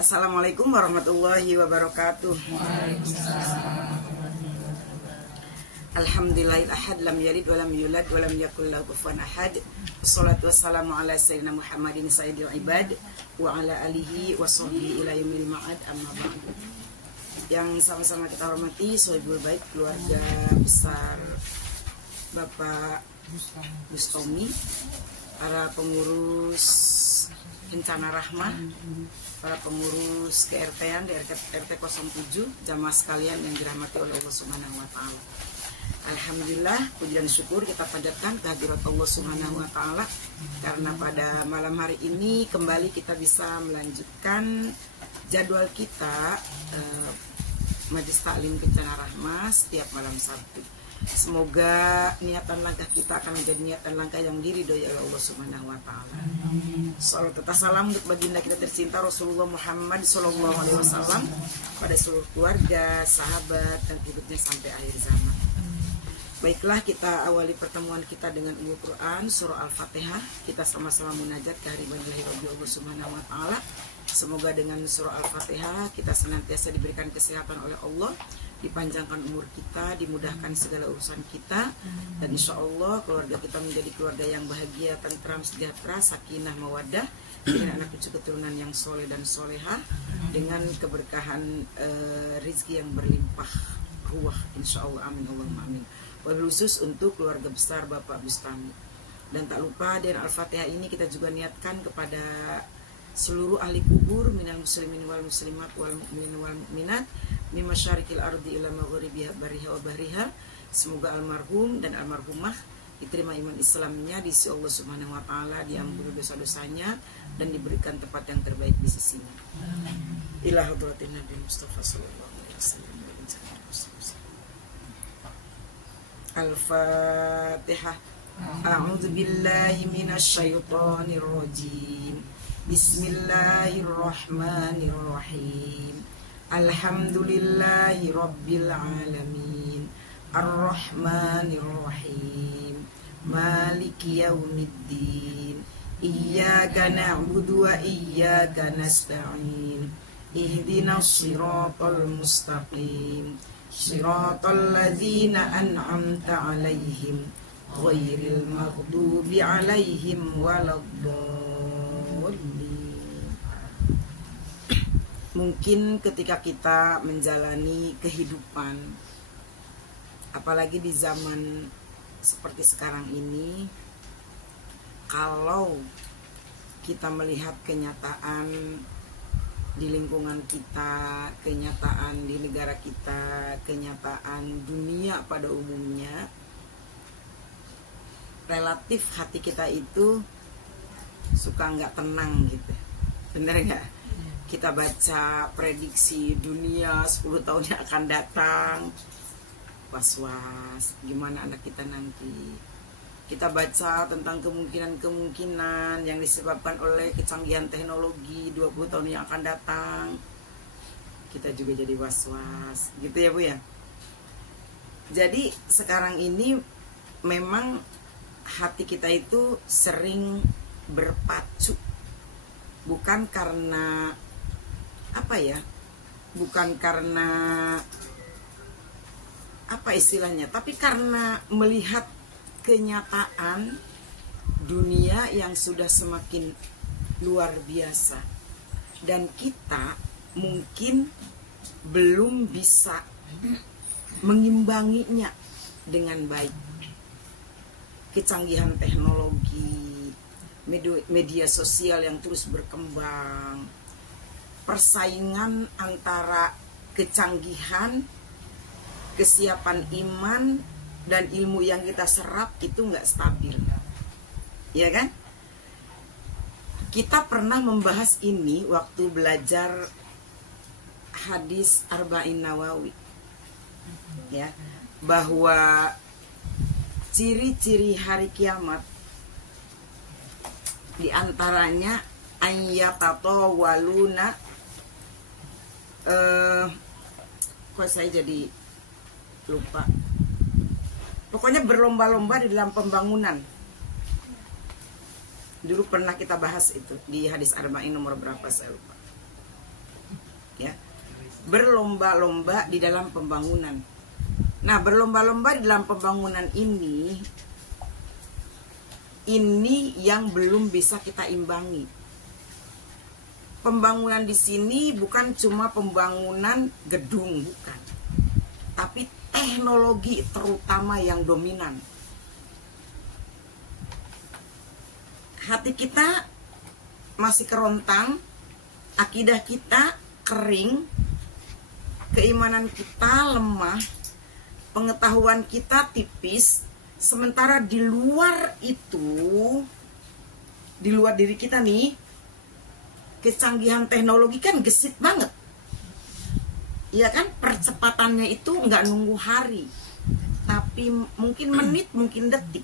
Assalamualaikum warahmatullahi wabarakatuh. Alhamdulillahil ahad lam yalid wa lam yulad wa lam yakul lahu kufuwan ahad. Wassalatu wassalamu ala sayyidina Muhammadin sayyidil ibad wa ala alihi wa sahbihi ila yaumil ma'ad, amma ba'd. Yang sama-sama kita hormati sohibul baik, keluarga besar Bapak Bustami, para pengurus Rencana Rahmah, para pengurus KRT-an di RT 07, jamaah sekalian yang dirahmati oleh Allah Subhanahu wa taala. Alhamdulillah, puji dan syukur kita panjatkan kehadirat Allah Subhanahu wa taala karena pada malam hari ini kembali kita bisa melanjutkan jadwal kita Majelis Taklim Rencana Rahmah setiap malam Sabtu. Semoga niatan langkah kita akan menjadi niatan langkah yang diridhoi oleh Allah Subhanahu wa taala. Salawat serta salam untuk baginda kita tercinta Rasulullah Muhammad sallallahu alaihi wasallam, pada seluruh keluarga, sahabat dan pengikutnya sampai akhir zaman. Baiklah, kita awali pertemuan kita dengan Ummul Quran surah Al-Fatihah. Kita sama-sama munajat kehadiran ilahi Allah Subhanahu wa taala. Semoga dengan surah Al-Fatihah kita senantiasa diberikan kesehatan oleh Allah, dipanjangkan umur kita, dimudahkan segala urusan kita, dan insya Allah keluarga kita menjadi keluarga yang bahagia, tentram, sejahtera, sakinah, mawaddah, dengan anak cucu keturunan yang soleh dan solehah, dengan keberkahan rizki yang berlimpah ruah, insya Allah, amin Allahumma amin. Wabil khusus untuk keluarga besar Bapak Bustami. Dan tak lupa dengan Al-Fatihah ini kita juga niatkan kepada seluruh ahli kubur, minal muslimin wal muslimat wal mu'minin wal mu'minat, min masyarikil ardi ila maghribiha bariha wa bahriha. Semoga almarhum dan almarhumah diterima iman Islamnya di sisi Allah Subhanahu wa taala, diampuni dosa-dosanya dan diberikan tempat yang terbaik di sisinya. Ila hadratin Nabi Mustafa sallallahu alaihi wasallam. Al-Fatihah. A'udzu billahi minasy syaithanir rajim. Bismillahirrahmanirrahim. Alhamdulillahi rabbil alamin. Ar-Rahmanirrahim. Maliki yaumiddin. Iyyaka na'budu wa iyyaka nasta'in. Ihdinas siratal mustaqim. Siratal ladzina an'amta 'alaihim ghairil maghdubi 'alaihim waladdallin. Mungkin ketika kita menjalani kehidupan, apalagi di zaman seperti sekarang ini, kalau kita melihat kenyataan di lingkungan kita, kenyataan di negara kita, kenyataan dunia pada umumnya, relatif hati kita itu suka nggak tenang gitu. Bener nggak? Kita baca prediksi dunia 10 tahun yang akan datang, was-was gimana anak kita nanti. Kita baca tentang kemungkinan-kemungkinan yang disebabkan oleh kecanggihan teknologi 20 tahun yang akan datang. Kita juga jadi was-was gitu ya Bu ya. Jadi sekarang ini memang hati kita itu sering berpacu, bukan karena apa ya, bukan karena apa istilahnya, tapi karena melihat kenyataan dunia yang sudah semakin luar biasa, dan kita mungkin belum bisa mengimbanginya dengan baik. Kecanggihan teknologi, media sosial yang terus berkembang, persaingan antara kecanggihan, kesiapan iman dan ilmu yang kita serap itu nggak stabil, ya kan? Kita pernah membahas ini waktu belajar hadis Arba'in Nawawi, ya, bahwa ciri-ciri hari kiamat diantaranya ayyatataluna, kok saya jadi lupa. Pokoknya berlomba-lomba di dalam pembangunan. Dulu pernah kita bahas itu di hadis Arba'in nomor berapa saya lupa. ya. Berlomba-lomba di dalam pembangunan. Nah, berlomba-lomba di dalam pembangunan ini yang belum bisa kita imbangi. Pembangunan di sini bukan cuma pembangunan gedung, bukan. Tapi teknologi terutama yang dominan. Hati kita masih kerontang, akidah kita kering, keimanan kita lemah, pengetahuan kita tipis, sementara di luar itu, di luar diri kita nih, kecanggihan teknologi kan gesit banget. Iya kan, percepatannya itu nggak nunggu hari, tapi mungkin menit, mungkin detik.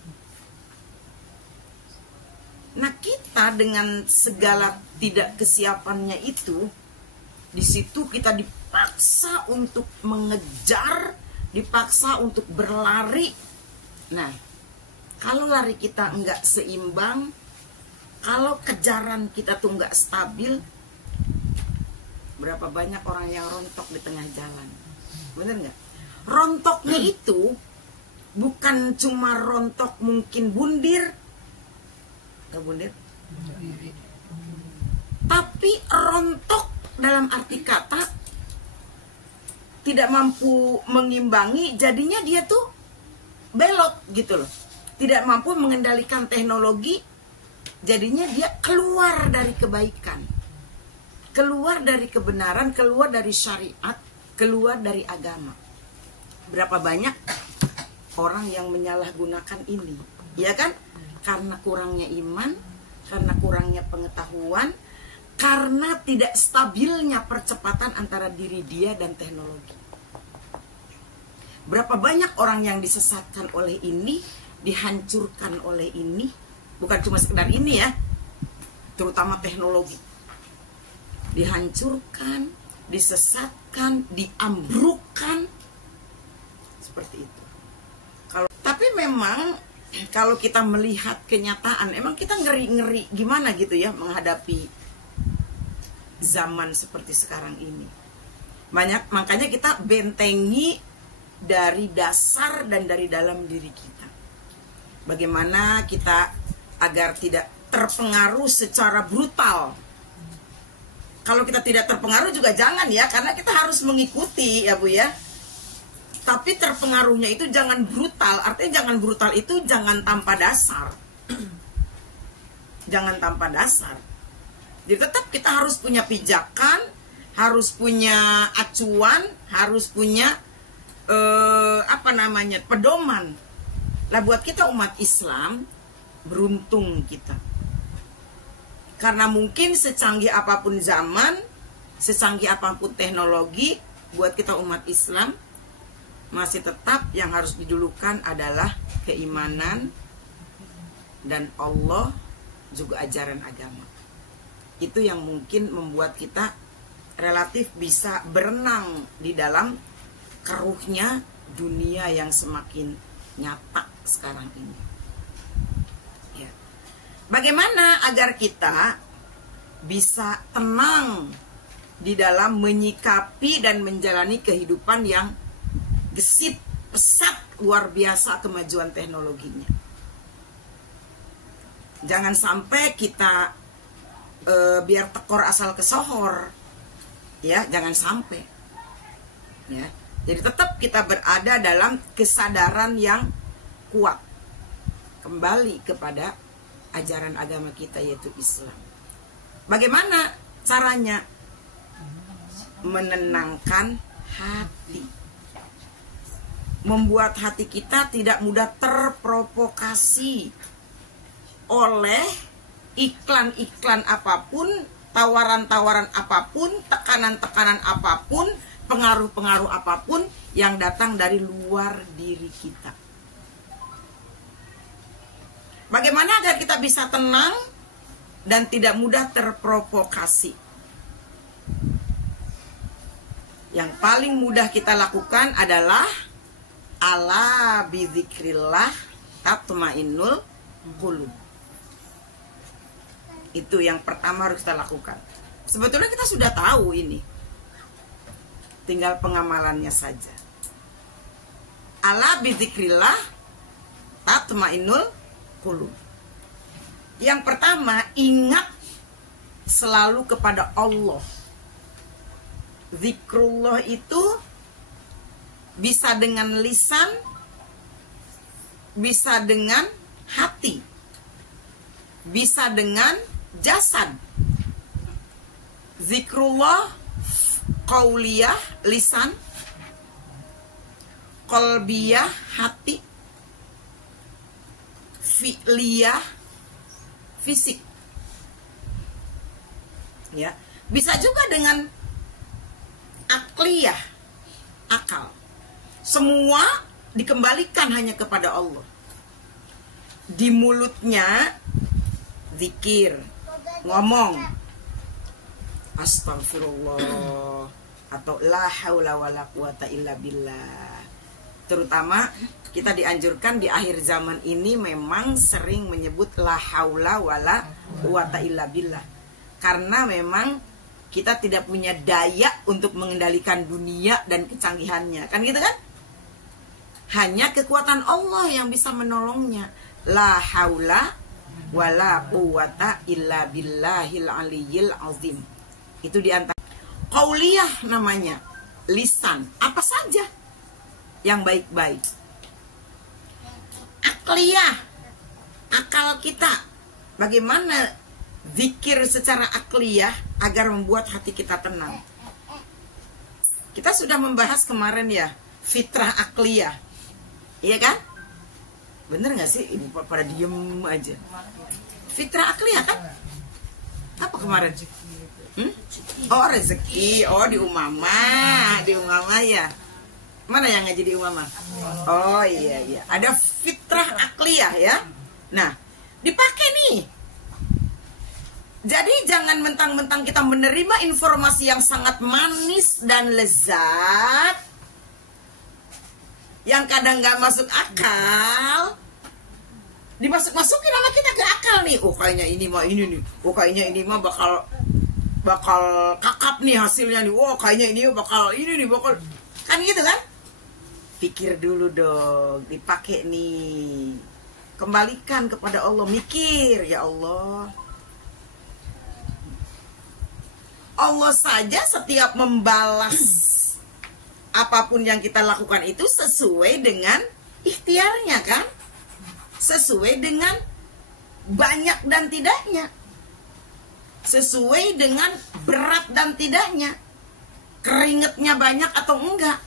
Nah, kita dengan segala tidak kesiapannya itu, di situ kita dipaksa untuk mengejar, dipaksa untuk berlari. Nah, kalau lari kita nggak seimbang, kalau kejaran kita tuh nggak stabil, berapa banyak orang yang rontok di tengah jalan. Bener nggak? Rontoknya itu bukan cuma rontok mungkin bundir, nggak bundir, tapi rontok dalam arti kata tidak mampu mengimbangi, jadinya dia tuh belok gitu loh. Tidak mampu mengendalikan teknologi, jadinya dia keluar dari kebaikan, keluar dari kebenaran, keluar dari syariat, keluar dari agama. Berapa banyak orang yang menyalahgunakan ini, ya kan? Karena kurangnya iman, karena kurangnya pengetahuan, karena tidak stabilnya percepatan antara diri dia dan teknologi. Berapa banyak orang yang disesatkan oleh ini, dihancurkan oleh ini, bukan cuma sekedar ini ya, terutama teknologi. Dihancurkan, disesatkan, diambrukkan, seperti itu. Tapi memang kalau kita melihat kenyataan, emang kita ngeri-ngeri gimana gitu ya menghadapi zaman seperti sekarang ini. Makanya kita bentengi dari dasar dan dari dalam diri kita. Bagaimana kita agar tidak terpengaruh secara brutal. Kalau kita tidak terpengaruh juga jangan ya, karena kita harus mengikuti ya Bu ya. Tapi terpengaruhnya itu jangan brutal. Artinya jangan brutal itu jangan tanpa dasar. Jangan tanpa dasar. Jadi tetap kita harus punya pijakan, harus punya acuan, harus punya pedoman. Lah buat kita umat Islam, beruntung kita. Karena mungkin secanggih apapun zaman, secanggih apapun teknologi, buat kita umat Islam masih tetap yang harus didulukan adalah keimanan dan Allah, juga ajaran agama. Itu yang mungkin membuat kita relatif bisa berenang di dalam keruhnya dunia yang semakin nyata sekarang ini. Ya. Bagaimana agar kita bisa tenang di dalam menyikapi dan menjalani kehidupan yang gesit, pesat, luar biasa kemajuan teknologinya. Jangan sampai kita biar tekor asal kesohor, ya, jangan sampai. Ya, jadi tetap kita berada dalam kesadaran yang kuat, kembali kepada ajaran agama kita yaitu Islam. Bagaimana caranya? Menenangkan hati. Membuat hati kita tidak mudah terprovokasi oleh iklan-iklan apapun, tawaran-tawaran apapun, tekanan-tekanan apapun, pengaruh-pengaruh apapun yang datang dari luar diri kita. Bagaimana agar kita bisa tenang dan tidak mudah terprovokasi? Yang paling mudah kita lakukan adalah ala bidzikrillah tatmainnul qulub. Itu yang pertama harus kita lakukan. Sebetulnya kita sudah tahu ini. tinggal pengamalannya saja. Ala bizikrillah tatmainnul qulub. Yang pertama, ingat selalu kepada Allah. Zikrullah itu bisa dengan lisan, bisa dengan hati, bisa dengan jasad. Zikrullah qauliyah lisan, qalbiyah hati, fi'liyah fisik. Ya, bisa juga dengan akliyah akal. Semua dikembalikan hanya kepada Allah. Di mulutnya zikir, ngomong astagfirullah atau la haula wala quwata illa billah. Terutama kita dianjurkan di akhir zaman ini memang sering menyebut la haula wala quwata illa billah. Karena memang kita tidak punya daya untuk mengendalikan dunia dan kecanggihannya. Kan gitu kan? Hanya kekuatan Allah yang bisa menolongnya. La haula wala quwata illa billahil aliyyil azim. Itu diantara qauliyah namanya, lisan, apa saja yang baik-baik. Akliyah, akal kita, bagaimana zikir secara akliyah agar membuat hati kita tenang. Kita sudah membahas kemarin ya, fitrah akliyah, iya kan? Bener gak sih? Ibu pada diem aja. Fitrah akliyah kan? Apa kemarin? Oh rezeki, oh di Umama ya. Mana yang ngaji di Umama? Oh iya, ada fitrah akliyah ya. Nah, dipakai nih. Jadi jangan mentang-mentang kita menerima informasi yang sangat manis dan lezat, yang kadang gak masuk akal, dimasuk-masukin sama kita ke akal nih. Oh kayaknya ini mah ini nih. Oh kayaknya ini mah bakal kakap nih hasilnya nih. Oh kayaknya ini bakal ini nih bakal. Kan gitu kan? Pikir dulu dong, dipakai nih. Kembalikan kepada Allah, mikir, ya Allah. Allah saja setiap membalas apapun yang kita lakukan itu sesuai dengan ikhtiarnya kan? Sesuai dengan banyak dan tidaknya. Sesuai dengan berat dan tidaknya. Keringetnya banyak atau enggak.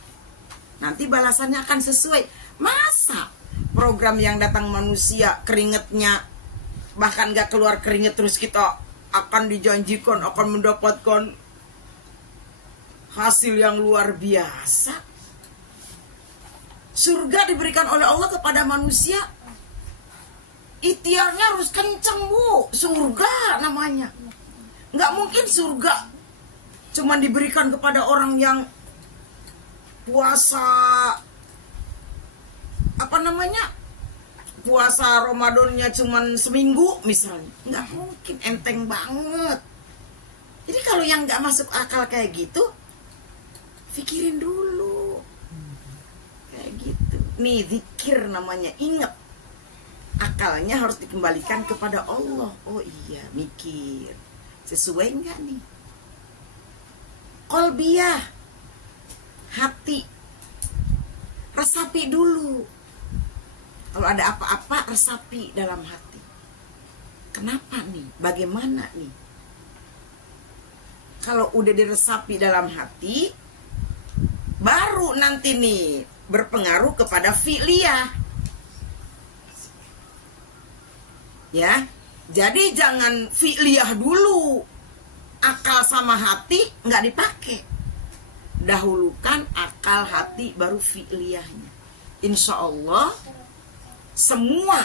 Nanti balasannya akan sesuai. Masa program yang datang manusia keringetnya bahkan gak keluar keringet terus kita akan dijanjikan akan mendapatkan hasil yang luar biasa. Surga diberikan oleh Allah kepada manusia. Ikhtiarnya harus kenceng bu. Surga namanya. Nggak mungkin surga cuman diberikan kepada orang yang puasa puasa Ramadannya cuman seminggu misalnya. Nggak mungkin, enteng banget. Jadi kalau yang nggak masuk akal kayak gitu, pikirin dulu. Kayak gitu. Nih zikir namanya, ingat. Akalnya harus dikembalikan kepada Allah. Oh iya, mikir. Sesuai nggak nih? Qalbiyah, hati. Resapi dulu. Kalau ada apa-apa, resapi dalam hati. Kenapa nih? Bagaimana nih? Kalau udah diresapi dalam hati, baru nanti nih berpengaruh kepada fi'liyah. Ya, jadi jangan fi'liyah dulu. Akal sama hati nggak dipakai. Dahulukan akal hati baru fi'liyahnya. Insya Allah semua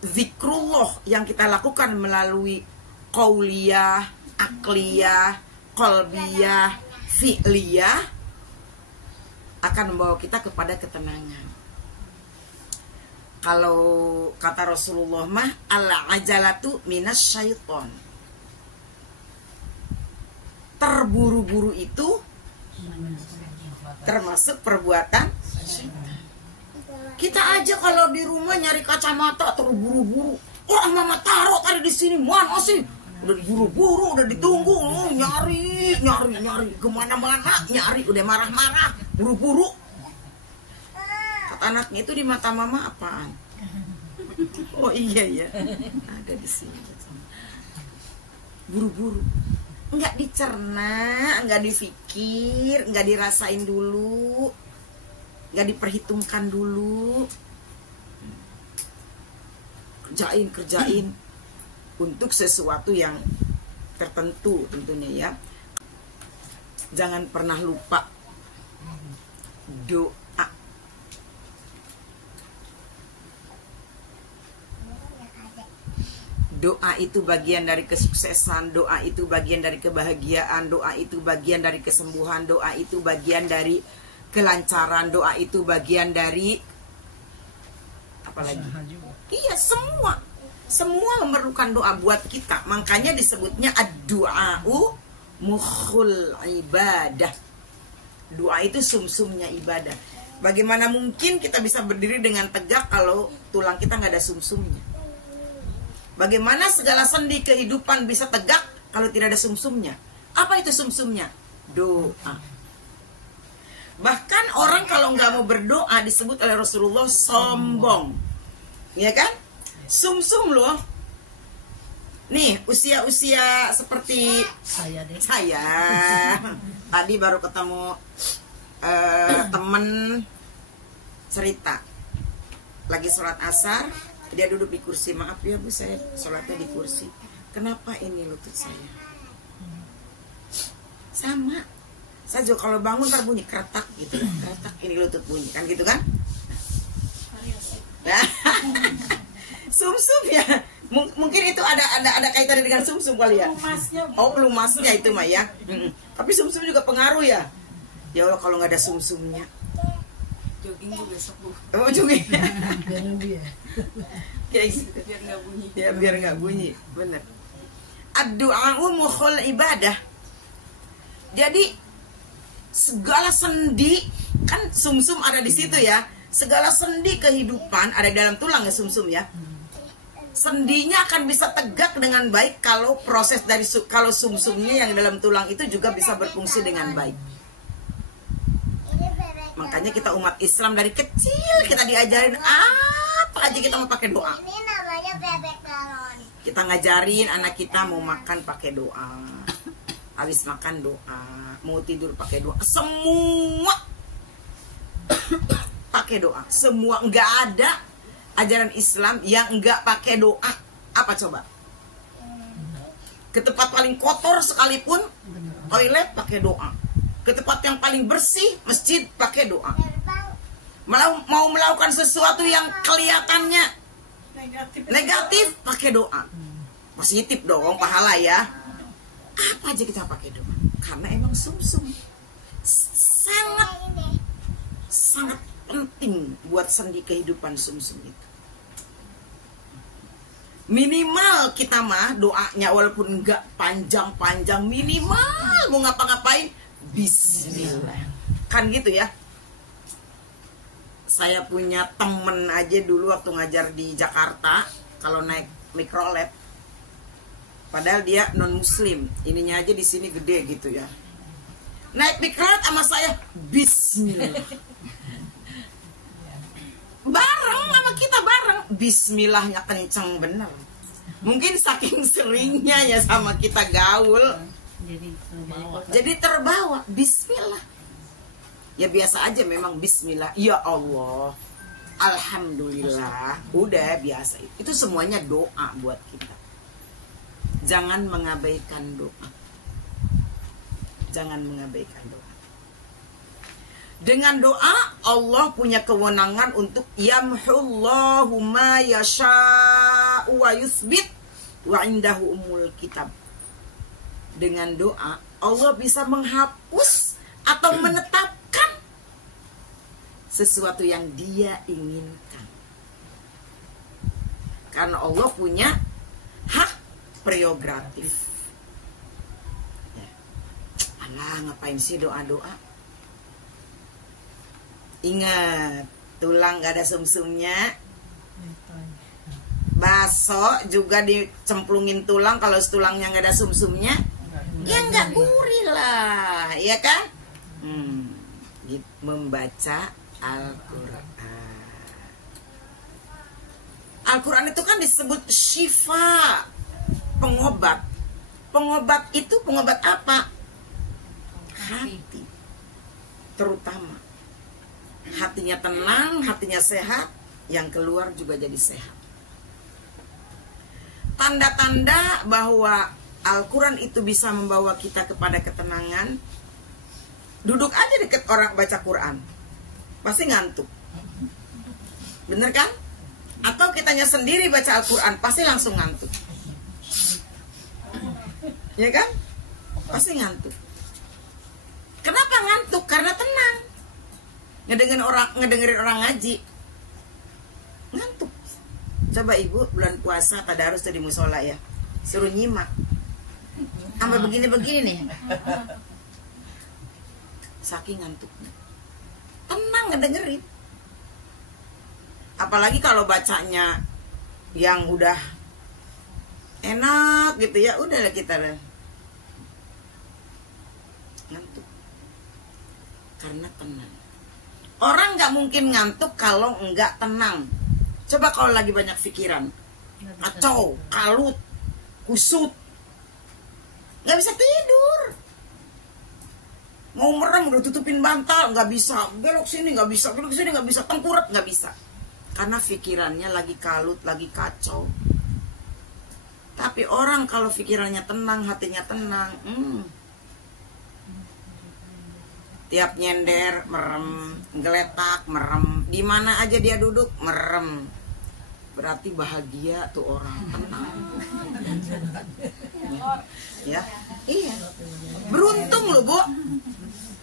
zikrullah yang kita lakukan melalui qauliyah, akliyah, qalbiyah, fi'liyah akan membawa kita kepada ketenangan. Kalau kata Rasulullah mah al-ajalatu minas syaiton. Terburu-buru itu termasuk perbuatan. Kita aja kalau di rumah nyari kacamata terburu-buru. Orang mama taruh tadi di sini, mana sih? Udah diburu-buru, udah ditunggu, nyari kemana-mana, nyari, udah marah-marah, buru-buru. Kata anaknya, itu di mata mama apaan? Oh iya ya, ada di sini. Buru-buru, nggak dicerna, nggak difikir, nggak dirasain dulu, nggak diperhitungkan dulu. Kerjain untuk sesuatu yang tertentu tentunya ya. Jangan pernah lupa doa. Doa itu bagian dari kesuksesan, doa itu bagian dari kebahagiaan, doa itu bagian dari kesembuhan, doa itu bagian dari kelancaran, doa itu bagian dari apalagi? Iya, semua memerlukan doa buat kita. Makanya disebutnya ad-du'a'u mukhul ibadah. Doa itu sumsumnya ibadah. Bagaimana mungkin kita bisa berdiri dengan tegak kalau tulang kita nggak ada sumsumnya? Bagaimana segala sendi kehidupan bisa tegak kalau tidak ada sumsumnya? Apa itu sumsumnya? Doa. Bahkan orang kalau nggak mau berdoa disebut oleh Rasulullah sombong. Ya kan? Sumsum loh. Nih, usia-usia seperti saya. Tadi baru ketemu temen cerita. Lagi sholat asar, dia duduk di kursi. Maaf ya Bu, saya sholatnya di kursi. Kenapa ini lutut saya? Sama. Saya juga kalau bangun ntar bunyi kretak gitu. Kretak, ini lutut bunyi. Kan gitu kan? Sumsum ya, mungkin itu ada kaitannya dengan sumsum kali ya. Pelumasnya itu mah ya. Tapi sumsum juga pengaruh ya. Ya Allah, kalau nggak ada sumsumnya. Jogging juga besok Bu. Oh, jogging. Kayak gitu. Biar nggak bunyi. Ya biar nggak bunyi, bener. Ad-du'a'u mukhul ibadah. Jadi segala sendi kan sumsum ada di situ ya. Segala sendi kehidupan ada di dalam tulang ya sumsum ya. Sendinya akan bisa tegak dengan baik kalau proses dari kalau sumsumnya yang dalam tulang itu juga bisa berfungsi dengan baik. Makanya kita umat Islam dari kecil kita diajarin apa aja kita mau pakai doa. Ini namanya bebek galon. Kita ngajarin anak kita mau makan pakai doa. Habis makan doa, mau tidur pakai doa. Semua pakai doa. Semua, nggak ada ajaran Islam yang nggak pakai doa. Apa coba? Ke tempat paling kotor sekalipun toilet pakai doa. Ke tempat yang paling bersih masjid pakai doa. Mau melakukan sesuatu yang kelihatannya negatif pakai doa. Positif dong, pahala ya. Apa aja kita pakai doa. Karena emang sumsum sangat penting buat sendi kehidupan sumsum itu. Minimal kita mah doanya walaupun nggak panjang-panjang, minimal mau ngapa-ngapain bismillah. Kan gitu ya. Saya punya temen aja dulu waktu ngajar di Jakarta, kalau naik mikrolet, padahal dia non muslim, ininya aja di sini gede gitu ya. Naik mikrolet sama saya bismillah. Bareng sama kita bareng, bismillahnya kenceng bener. Mungkin saking seringnya ya sama kita gaul, jadi terbawa bismillah. Ya biasa aja memang bismillah. Ya Allah, alhamdulillah, udah biasa. Itu semuanya doa buat kita. Jangan mengabaikan doa. Jangan mengabaikan doa. Dengan doa Allah punya kewenangan untuk yamhullahu ma yasha'u wa yuthbit wa indahu umul kitab. Dengan doa Allah bisa menghapus atau menetapkan sesuatu yang Dia inginkan. Karena Allah punya hak prerogatif. Ya. Alah, ngapain sih doa-doa? Ingat, tulang gak ada sumsumnya. Bakso juga dicemplungin tulang, kalau tulangnya gak ada sumsumnya, ya nggak gurih lah, ya kan? Membaca Al-Quran. Al-Quran itu kan disebut syifa, pengobat. Pengobat itu pengobat apa? Hati. Terutama hatinya tenang, hatinya sehat, yang keluar juga jadi sehat. Tanda-tanda bahwa Al-Quran itu bisa membawa kita kepada ketenangan. Duduk aja deket orang baca Quran, pasti ngantuk. Bener kan? Atau kitanya sendiri baca Al-Quran, pasti langsung ngantuk. Ya kan? Pasti ngantuk. Kenapa ngantuk? Karena tenang. Ngedengerin orang ngaji. Ngantuk. Coba ibu bulan puasa tadarus di musola ya, suruh nyimak. Sampai begini-begini nih. Saking ngantuknya. Tenang ngedengerin. Apalagi kalau bacanya yang udah enak gitu ya, udahlah kita ngantuk. Karena tenang. Orang nggak mungkin ngantuk kalau nggak tenang. Coba kalau lagi banyak pikiran, kacau, kalut, kusut, nggak bisa tidur. Mau merem udah tutupin bantal, nggak bisa. Belok sini nggak bisa, belok sini nggak bisa, tengkurap nggak bisa. Karena pikirannya lagi kalut, lagi kacau. Tapi orang kalau pikirannya tenang, hatinya tenang, tiap nyender merem, geletak merem, di mana aja dia duduk merem. Berarti bahagia tuh orang, tenang. Ya, iya. Beruntung loh, Bu.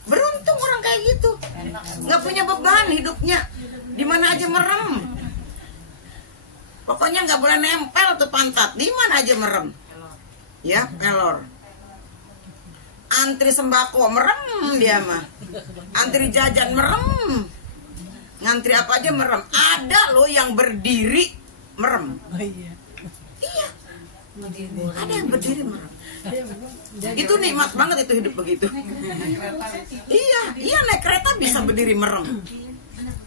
Beruntung orang kayak gitu. Nggak punya beban hidupnya. Di mana aja merem. Pokoknya nggak boleh nempel tuh pantat. Di mana aja merem. Ya, pelor. Antri sembako merem dia mah. Antri jajan merem. Ngantri apa aja merem. Ada loh yang berdiri merem. Iya. Ada yang berdiri merem. Itu nikmat banget itu hidup begitu. Iya naik kereta bisa berdiri merem.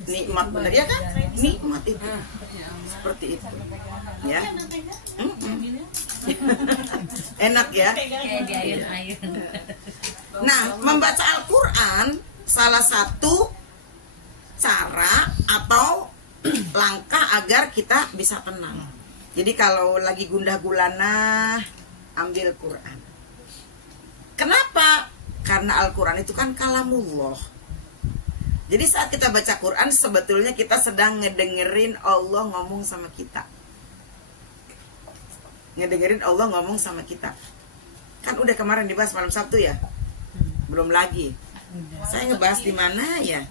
Nikmat bener ya kan? Nikmat itu. Seperti itu. Ya. Enak ya. Nah, membaca Al-Quran salah satu cara atau langkah agar kita bisa tenang. Jadi kalau lagi gundah gulana, ambil Quran. Kenapa? Karena Al-Quran itu kan kalamullah. Jadi saat kita baca Quran, sebetulnya kita sedang ngedengerin Allah ngomong sama kita. Ngedengerin Allah ngomong sama kita. Kan udah kemarin dibahas malam Sabtu ya? Belum lagi. Saya ngebahas di mana ya?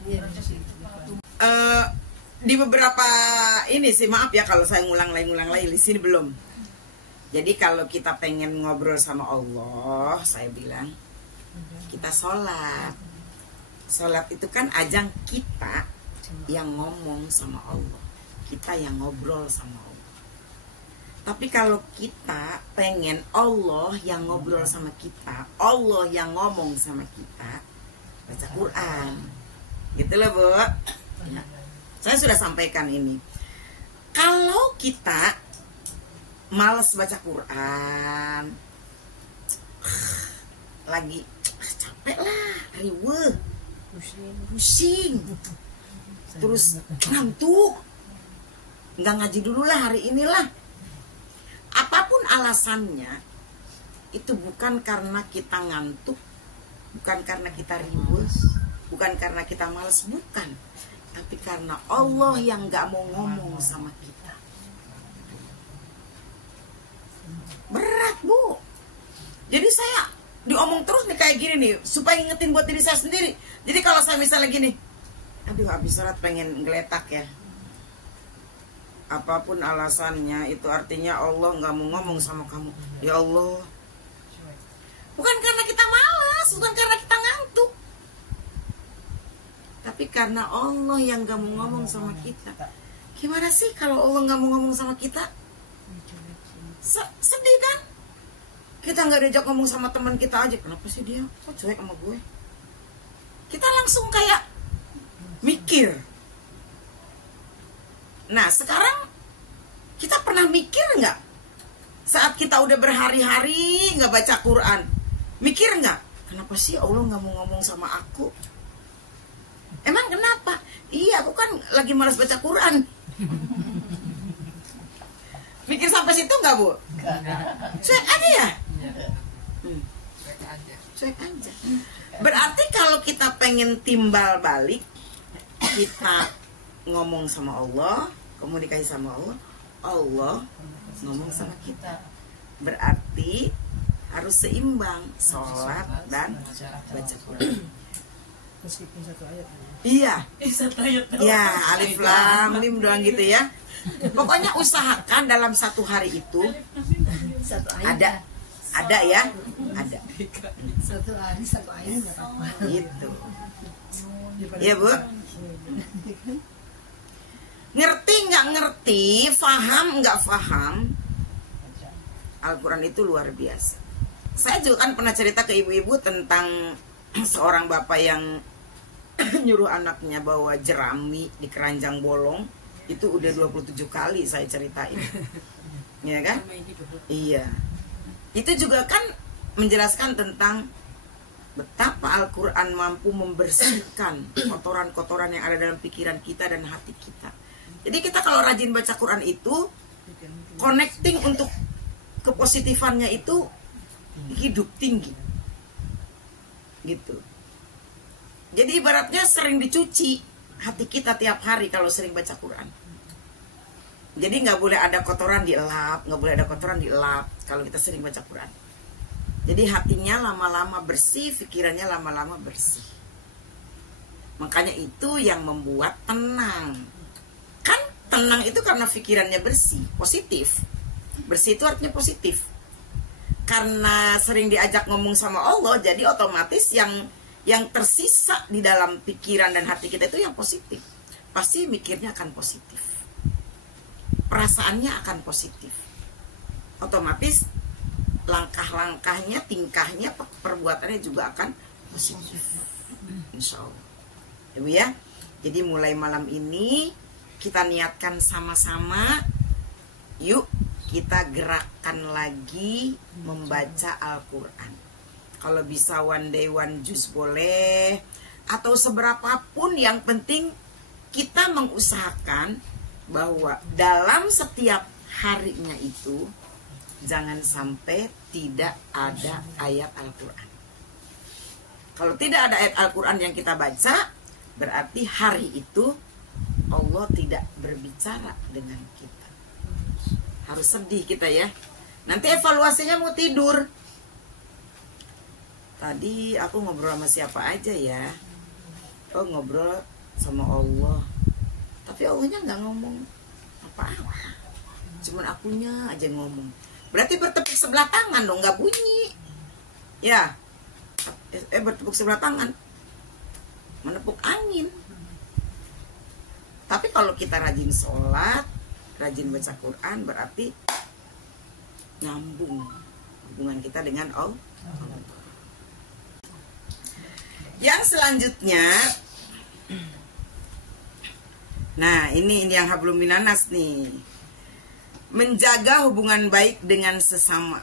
Di beberapa ini sih, maaf ya kalau saya ngulang lagi di sini belum. Jadi kalau kita pengen ngobrol sama Allah, saya bilang kita sholat. Sholat itu kan ajang kita yang ngomong sama Allah, kita yang ngobrol sama Allah. Tapi kalau kita pengen Allah yang ngobrol sama kita, Allah yang ngomong sama kita, baca Quran. Gitu loh, Bu. Ya. Saya sudah sampaikan ini. Kalau kita malas baca Quran, lagi capek lah, riweuh, pusing, terus ngantuk, nggak ngaji dulu lah hari inilah. Apapun alasannya, itu bukan karena kita ngantuk, bukan karena kita riweuh, bukan karena kita malas, bukan. Tapi karena Allah yang nggak mau ngomong sama kita. Berat, Bu. Jadi saya diomong terus nih kayak gini nih, supaya ngingetin buat diri saya sendiri. Jadi kalau saya misalnya gini, aduh habis sholat pengen geletak ya, apapun alasannya, itu artinya Allah nggak mau ngomong sama kamu. Ya Allah, bukan karena kita malas, bukan karena kita ngantuk, tapi karena Allah yang gak mau ngomong sama kita. Gimana sih kalau Allah gak mau ngomong sama kita? Sedih kan? Kita gak diajak ngomong sama teman kita aja. Kenapa sih dia kok cuek sama gue? Kita langsung kayak mikir. Nah sekarang kita pernah mikir gak? Saat kita udah berhari-hari gak baca Quran, mikir gak? Kenapa sih Allah gak mau ngomong sama aku? Emang kenapa? Iya, aku kan lagi malas baca Quran. Mikir sampai situ nggak, Bu? Cuek aja ya? Cuek aja. Berarti kalau kita pengen timbal balik, kita ngomong sama Allah, komunikasi sama Allah, Allah ngomong sama kita. Berarti harus seimbang sholat dan baca Quran. Meskipun satu ayat. Iya. Satu ayat doang. Ya, alif lam mim doang gitu ya. Pokoknya usahakan dalam satu hari itu Satu ayat. ada ya, ada. Satu hari satu ayat nggak apa-apa. Gitu. Iya, Bu. Ngerti nggak ngerti, faham nggak faham, Al-Quran itu luar biasa. Saya juga kan pernah cerita ke ibu-ibu tentang seorang bapak yang nyuruh anaknya bawa jerami di keranjang bolong. Itu udah 27 kali saya ceritain. Ya kan? Iya. Itu juga kan menjelaskan tentang betapa Al-Quran mampu membersihkan kotoran-kotoran yang ada dalam pikiran kita dan hati kita. Jadi kita kalau rajin baca Quran itu connecting untuk kepositifannya itu hidup tinggi. Gitu. Jadi ibaratnya sering dicuci hati kita tiap hari kalau sering baca Quran. Jadi nggak boleh ada kotoran dielap, nggak boleh ada kotoran dielap kalau kita sering baca Quran. Jadi hatinya lama-lama bersih, pikirannya lama-lama bersih. Makanya itu yang membuat tenang. Kan tenang itu karena pikirannya bersih, positif. Bersih itu artinya positif. Karena sering diajak ngomong sama Allah, jadi otomatis yang tersisa di dalam pikiran dan hati kita itu yang positif. Pasti mikirnya akan positif, perasaannya akan positif. Otomatis langkah-langkahnya, tingkahnya, perbuatannya juga akan positif. Insya Allah. Ibu ya. Jadi mulai malam ini kita niatkan sama-sama. Yuk kita gerakkan lagi membaca Al-Quran. Kalau bisa one day one juz boleh, atau seberapapun, yang penting kita mengusahakan bahwa dalam setiap harinya itu jangan sampai tidak ada ayat Al-Quran. Kalau tidak ada ayat Al-Quran yang kita baca, berarti hari itu Allah tidak berbicara dengan kita. Harus sedih kita ya. Nanti evaluasinya mau tidur. Tadi aku ngobrol sama siapa aja ya? Oh, ngobrol sama Allah. Tapi Allahnya nggak ngomong apa-apa. Cuman akunya aja ngomong. Berarti bertepuk sebelah tangan dong, nggak bunyi. Ya, bertepuk sebelah tangan, menepuk angin. Tapi kalau kita rajin sholat, rajin baca Quran, berarti nyambung hubungan kita dengan Allah. Yang selanjutnya, nah ini yang hablum minanas nih, menjaga hubungan baik dengan sesama.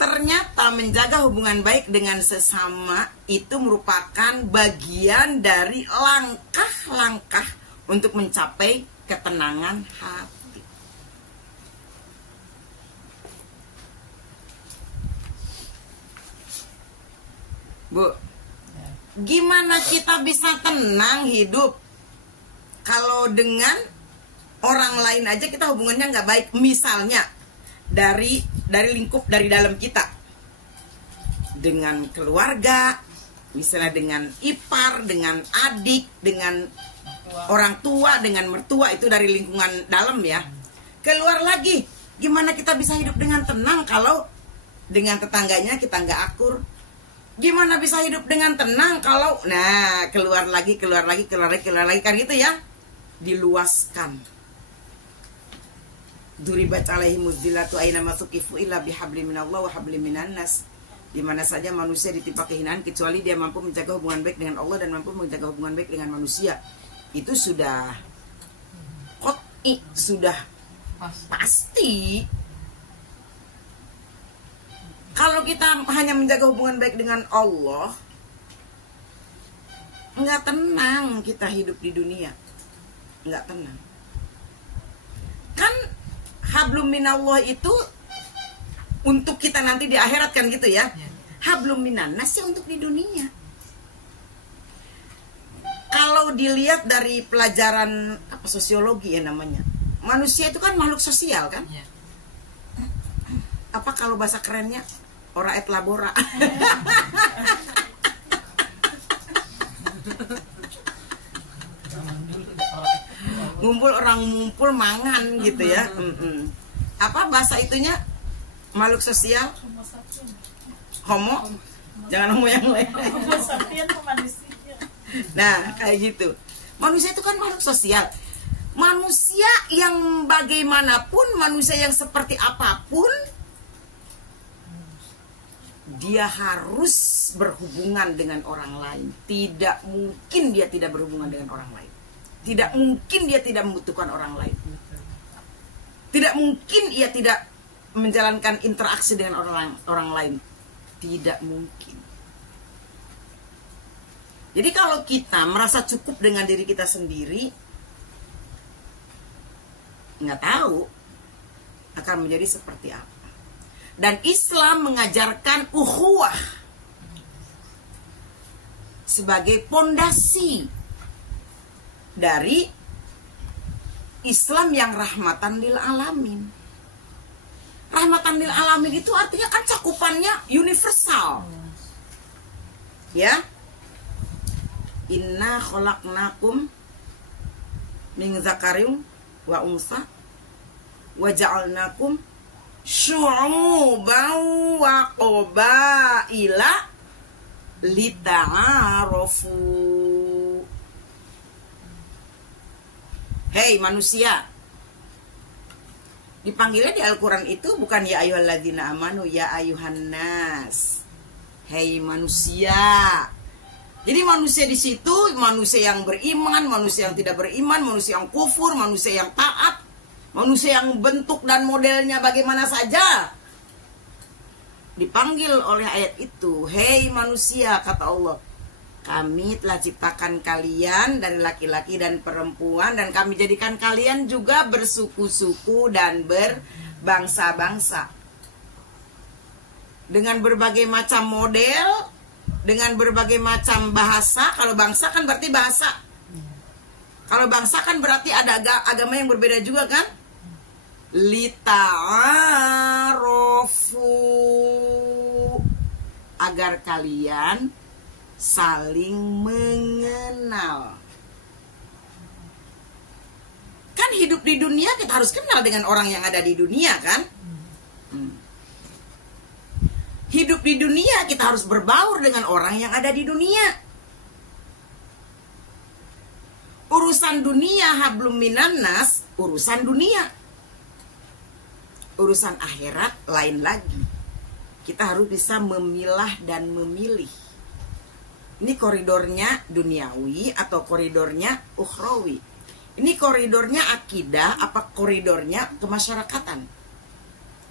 Ternyata menjaga hubungan baik dengan sesama itu merupakan bagian dari langkah-langkah untuk mencapai ketenangan hati. Bu, gimana kita bisa tenang hidup kalau dengan orang lain aja kita hubungannya nggak baik? Misalnya dari lingkup dari dalam kita, dengan keluarga, misalnya dengan ipar, dengan adik, dengan orang tua, dengan mertua, itu dari lingkungan dalam ya. Keluar lagi, gimana kita bisa hidup dengan tenang kalau dengan tetangganya kita nggak akur, Gimana bisa hidup dengan tenang kalau keluar lagi kan gitu ya. Diluaskan. Duribat alaihimuz zillatu aina masuqifu illa bihablin minallah wa hablin minan nas. Di mana saja manusia ditimpa kehinaan kecuali dia mampu menjaga hubungan baik dengan Allah dan mampu menjaga hubungan baik dengan manusia. Itu sudah qat'i, sudah pasti. Kalau kita hanya menjaga hubungan baik dengan Allah, nggak tenang kita hidup di dunia. Nggak tenang. Kan hablum minallah itu untuk kita nanti di akhirat kan gitu ya. Hablum minannas ya untuk di dunia. Kalau dilihat dari pelajaran sosiologi ya namanya. Manusia itu kan makhluk sosial kan? Apa kalau bahasa kerennya? Ora et labora. Ngumpul orang ngumpul mangan gitu ya. Apa bahasa itunya? Makhluk sosial? Homo? Jangan homo yang lain. Nah, kayak gitu. Manusia itu kan makhluk sosial. Manusia yang bagaimanapun, manusia yang seperti apapun, dia harus berhubungan dengan orang lain. Tidak mungkin dia tidak berhubungan dengan orang lain. Tidak mungkin dia tidak membutuhkan orang lain. Tidak mungkin ia tidak menjalankan interaksi dengan orang lain. Tidak mungkin. Jadi kalau kita merasa cukup dengan diri kita sendiri, nggak tahu akan menjadi seperti apa. Dan Islam mengajarkan ukhuwah sebagai pondasi dari Islam yang rahmatan lil alamin. Rahmatan lil alamin itu artinya kan cakupannya universal. Ya. Inna khalaqnakum min dzakarin wa unsa wa ja'alnakum syu'uban wa qabaila lita'arafu. Hei manusia. Dipanggilnya di Al-Quran itu bukan ya ayyuhalladzina amanu, ya ayyuhan nas. Hei manusia. Jadi manusia di situ, manusia yang beriman, manusia yang tidak beriman, manusia yang kufur, manusia yang taat, manusia yang bentuk dan modelnya bagaimana saja. Dipanggil oleh ayat itu, hei manusia, kata Allah, kami telah ciptakan kalian dari laki-laki dan perempuan, dan kami jadikan kalian juga bersuku-suku dan berbangsa-bangsa. Dengan berbagai macam model, dengan berbagai macam bahasa. Kalau bangsa kan berarti bahasa. Kalau bangsa kan berarti ada agama yang berbeda juga kan? Lita'arofu, agar kalian saling mengenal. Kan hidup di dunia kita harus kenal dengan orang yang ada di dunia kan? Hidup di dunia kita harus berbaur dengan orang yang ada di dunia. Urusan dunia hablum minan nas, urusan dunia. Urusan akhirat lain lagi. Kita harus bisa memilah dan memilih. Ini koridornya duniawi atau koridornya ukhrawi. Ini koridornya akidah apa koridornya kemasyarakatan.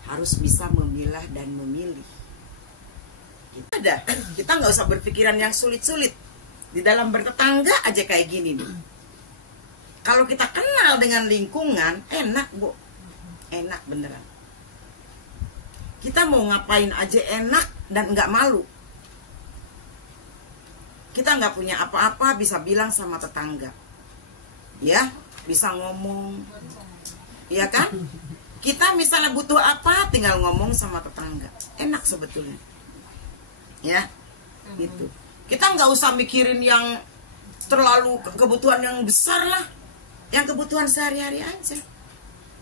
Harus bisa memilah dan memilih. Kita nggak usah berpikiran yang sulit-sulit. Di dalam bertetangga aja kayak gini nih. Kalau kita kenal dengan lingkungan, enak bu, enak beneran. Kita mau ngapain aja enak dan nggak malu. Kita nggak punya apa-apa bisa bilang sama tetangga, ya, bisa ngomong, ya kan? Kita misalnya butuh apa, tinggal ngomong sama tetangga, enak sebetulnya. Ya, gitu. Kita nggak usah mikirin yang terlalu kebutuhan yang besar lah, yang kebutuhan sehari-hari aja,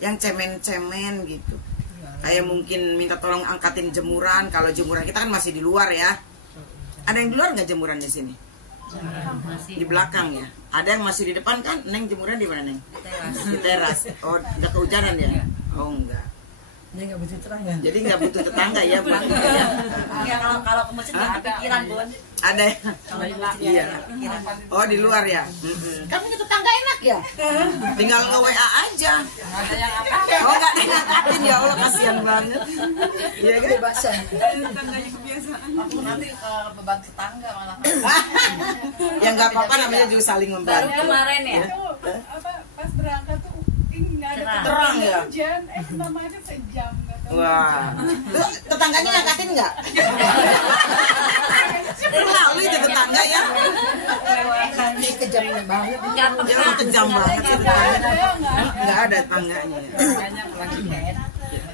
yang cemen-cemen gitu. Kayak mungkin minta tolong angkatin jemuran. Kalau jemuran kita kan masih di luar ya, Ada yang di luar nggak jemuran di sini? Masih. Di belakang ya. Ada yang masih di depan kan? Neng jemuran di mana Neng? Di teras. Oh, nggak kehujanan ya? Oh enggak. Dia nggak butuh tetangga. Jadi nggak butuh tetangga ya Bang? Ya. Ya kalau ke masjid nggak ada pikiran Bun. Ada ya? Kalau di masjid Iya. nggak ada pikiran. Oh di luar ya? Kan punya tetangga enak ya? Tinggal nge-WA aja. Ada yang apa? Oh nggak diangkatin ya Allah, kasihan banget. Iya kan? Kebebasan. Tetangganya kebiasaan. Aku nanti beban tetangga malah. Ya nggak apa-apa, namanya juga saling Baru membantu. kemarin ya. Apa pas berangkat tuh nggak ada Cerah. Terang ya? hujan, mamanya sejam nggak tahu. Wah. Tuh, tetangganya ngangkatin nggak? Lalu itu tetangga ya? Ini kejam banget. Ya kejam banget sih tetangga. Nggak ada tetangganya ya. Tetangganya lagi head.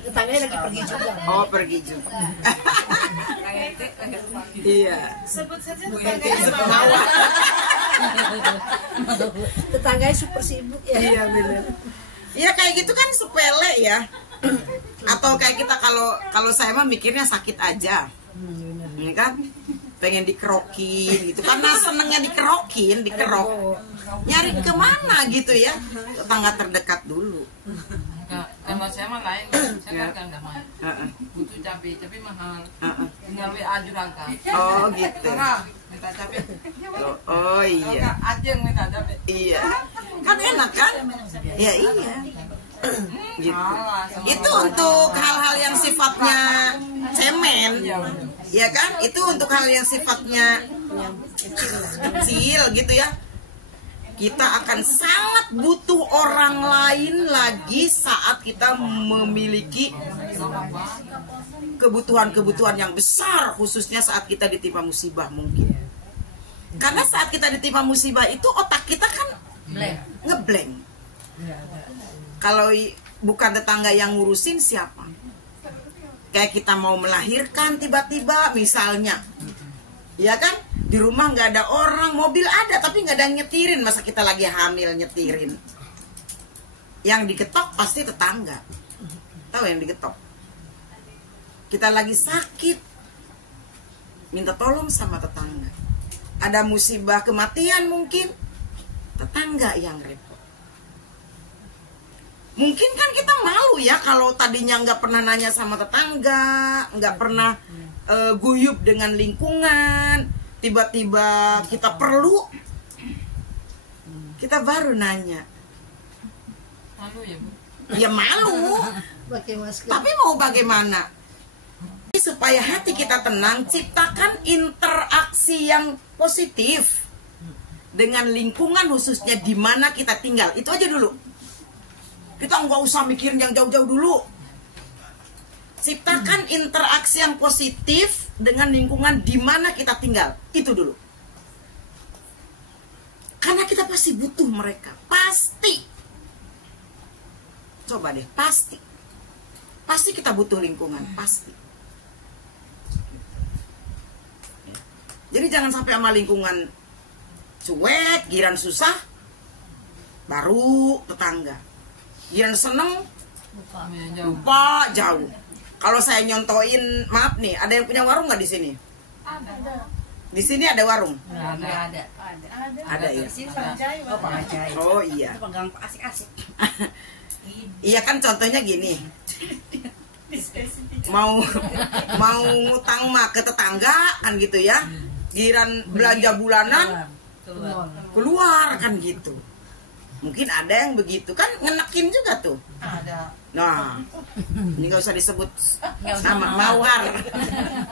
Tetangganya lagi pergi juga. Oh pergi juga. Iya. Sebut saja Sepengawa. Tetangganya super sibuk ya. Iya benar. Iya kayak gitu kan sepele ya. Atau kayak kita kalau saya mah mikirnya sakit aja. Ini kan pengen dikerokin gitu karena senengnya dikerokin, dikerok. Nyari kemana gitu ya? Tetangga terdekat dulu. Kalau saya mah lain, saya kan nggak main. Butuh cabai mahal. Tinggal WA juragan. Oh gitu. Terang, minta cabai. Oh Kalau iya. nggak Ajeng minta cabai. Iya. Kan enak kan? Ya iya. Gitu. Itu untuk hal-hal yang sifatnya cemen. Ya kan? Itu untuk hal yang sifatnya kecil gitu ya. Kita akan sangat butuh orang lain lagi saat kita memiliki kebutuhan-kebutuhan yang besar, khususnya saat kita ditimpa musibah mungkin. Karena saat kita ditimpa musibah itu otak kita kan ngeblank. Kalau bukan tetangga yang ngurusin siapa? Kayak kita mau melahirkan tiba-tiba misalnya, ya kan? Di rumah nggak ada orang, mobil ada tapi nggak ada yang nyetirin. Masa kita lagi hamil nyetirin? Yang diketok pasti tetangga. Tahu yang diketok? Kita lagi sakit, minta tolong sama tetangga. Ada musibah kematian mungkin, tetangga yang repot. Mungkin kan kita malu ya kalau tadinya nggak pernah nanya sama tetangga, nggak pernah guyup dengan lingkungan. Tiba-tiba kita perlu, kita baru nanya. Malu ya Bu? Ya malu, Pakai masker. tapi mau bagaimana? Supaya hati kita tenang, ciptakan interaksi yang positif dengan lingkungan khususnya di mana kita tinggal. Itu aja dulu. Kita nggak usah mikirin yang jauh-jauh dulu. Ciptakan interaksi yang positif dengan lingkungan di mana kita tinggal. Itu dulu. Karena kita pasti butuh mereka. Pasti. Coba deh, pasti. Pasti kita butuh lingkungan, pasti. Jadi jangan sampai sama lingkungan cuek, giran susah, baru tetangga. Giran seneng, lupa jauh. Kalau saya nyontoin, maaf nih, ada yang punya warung nggak di sini? Ada. Di sini ada warung? Ada. Ada ya. Sini Jai, Oh, Pak Ajay. Oh iya. Itu pegang asik-asik. Iya kan contohnya gini. Mau ngutang mah ke tetangga kan gitu ya. Giran belanja bulanan keluar kan gitu. Mungkin ada yang begitu kan, ngenekin juga tuh. Ada. Nah, ini nggak usah disebut nama, mawar.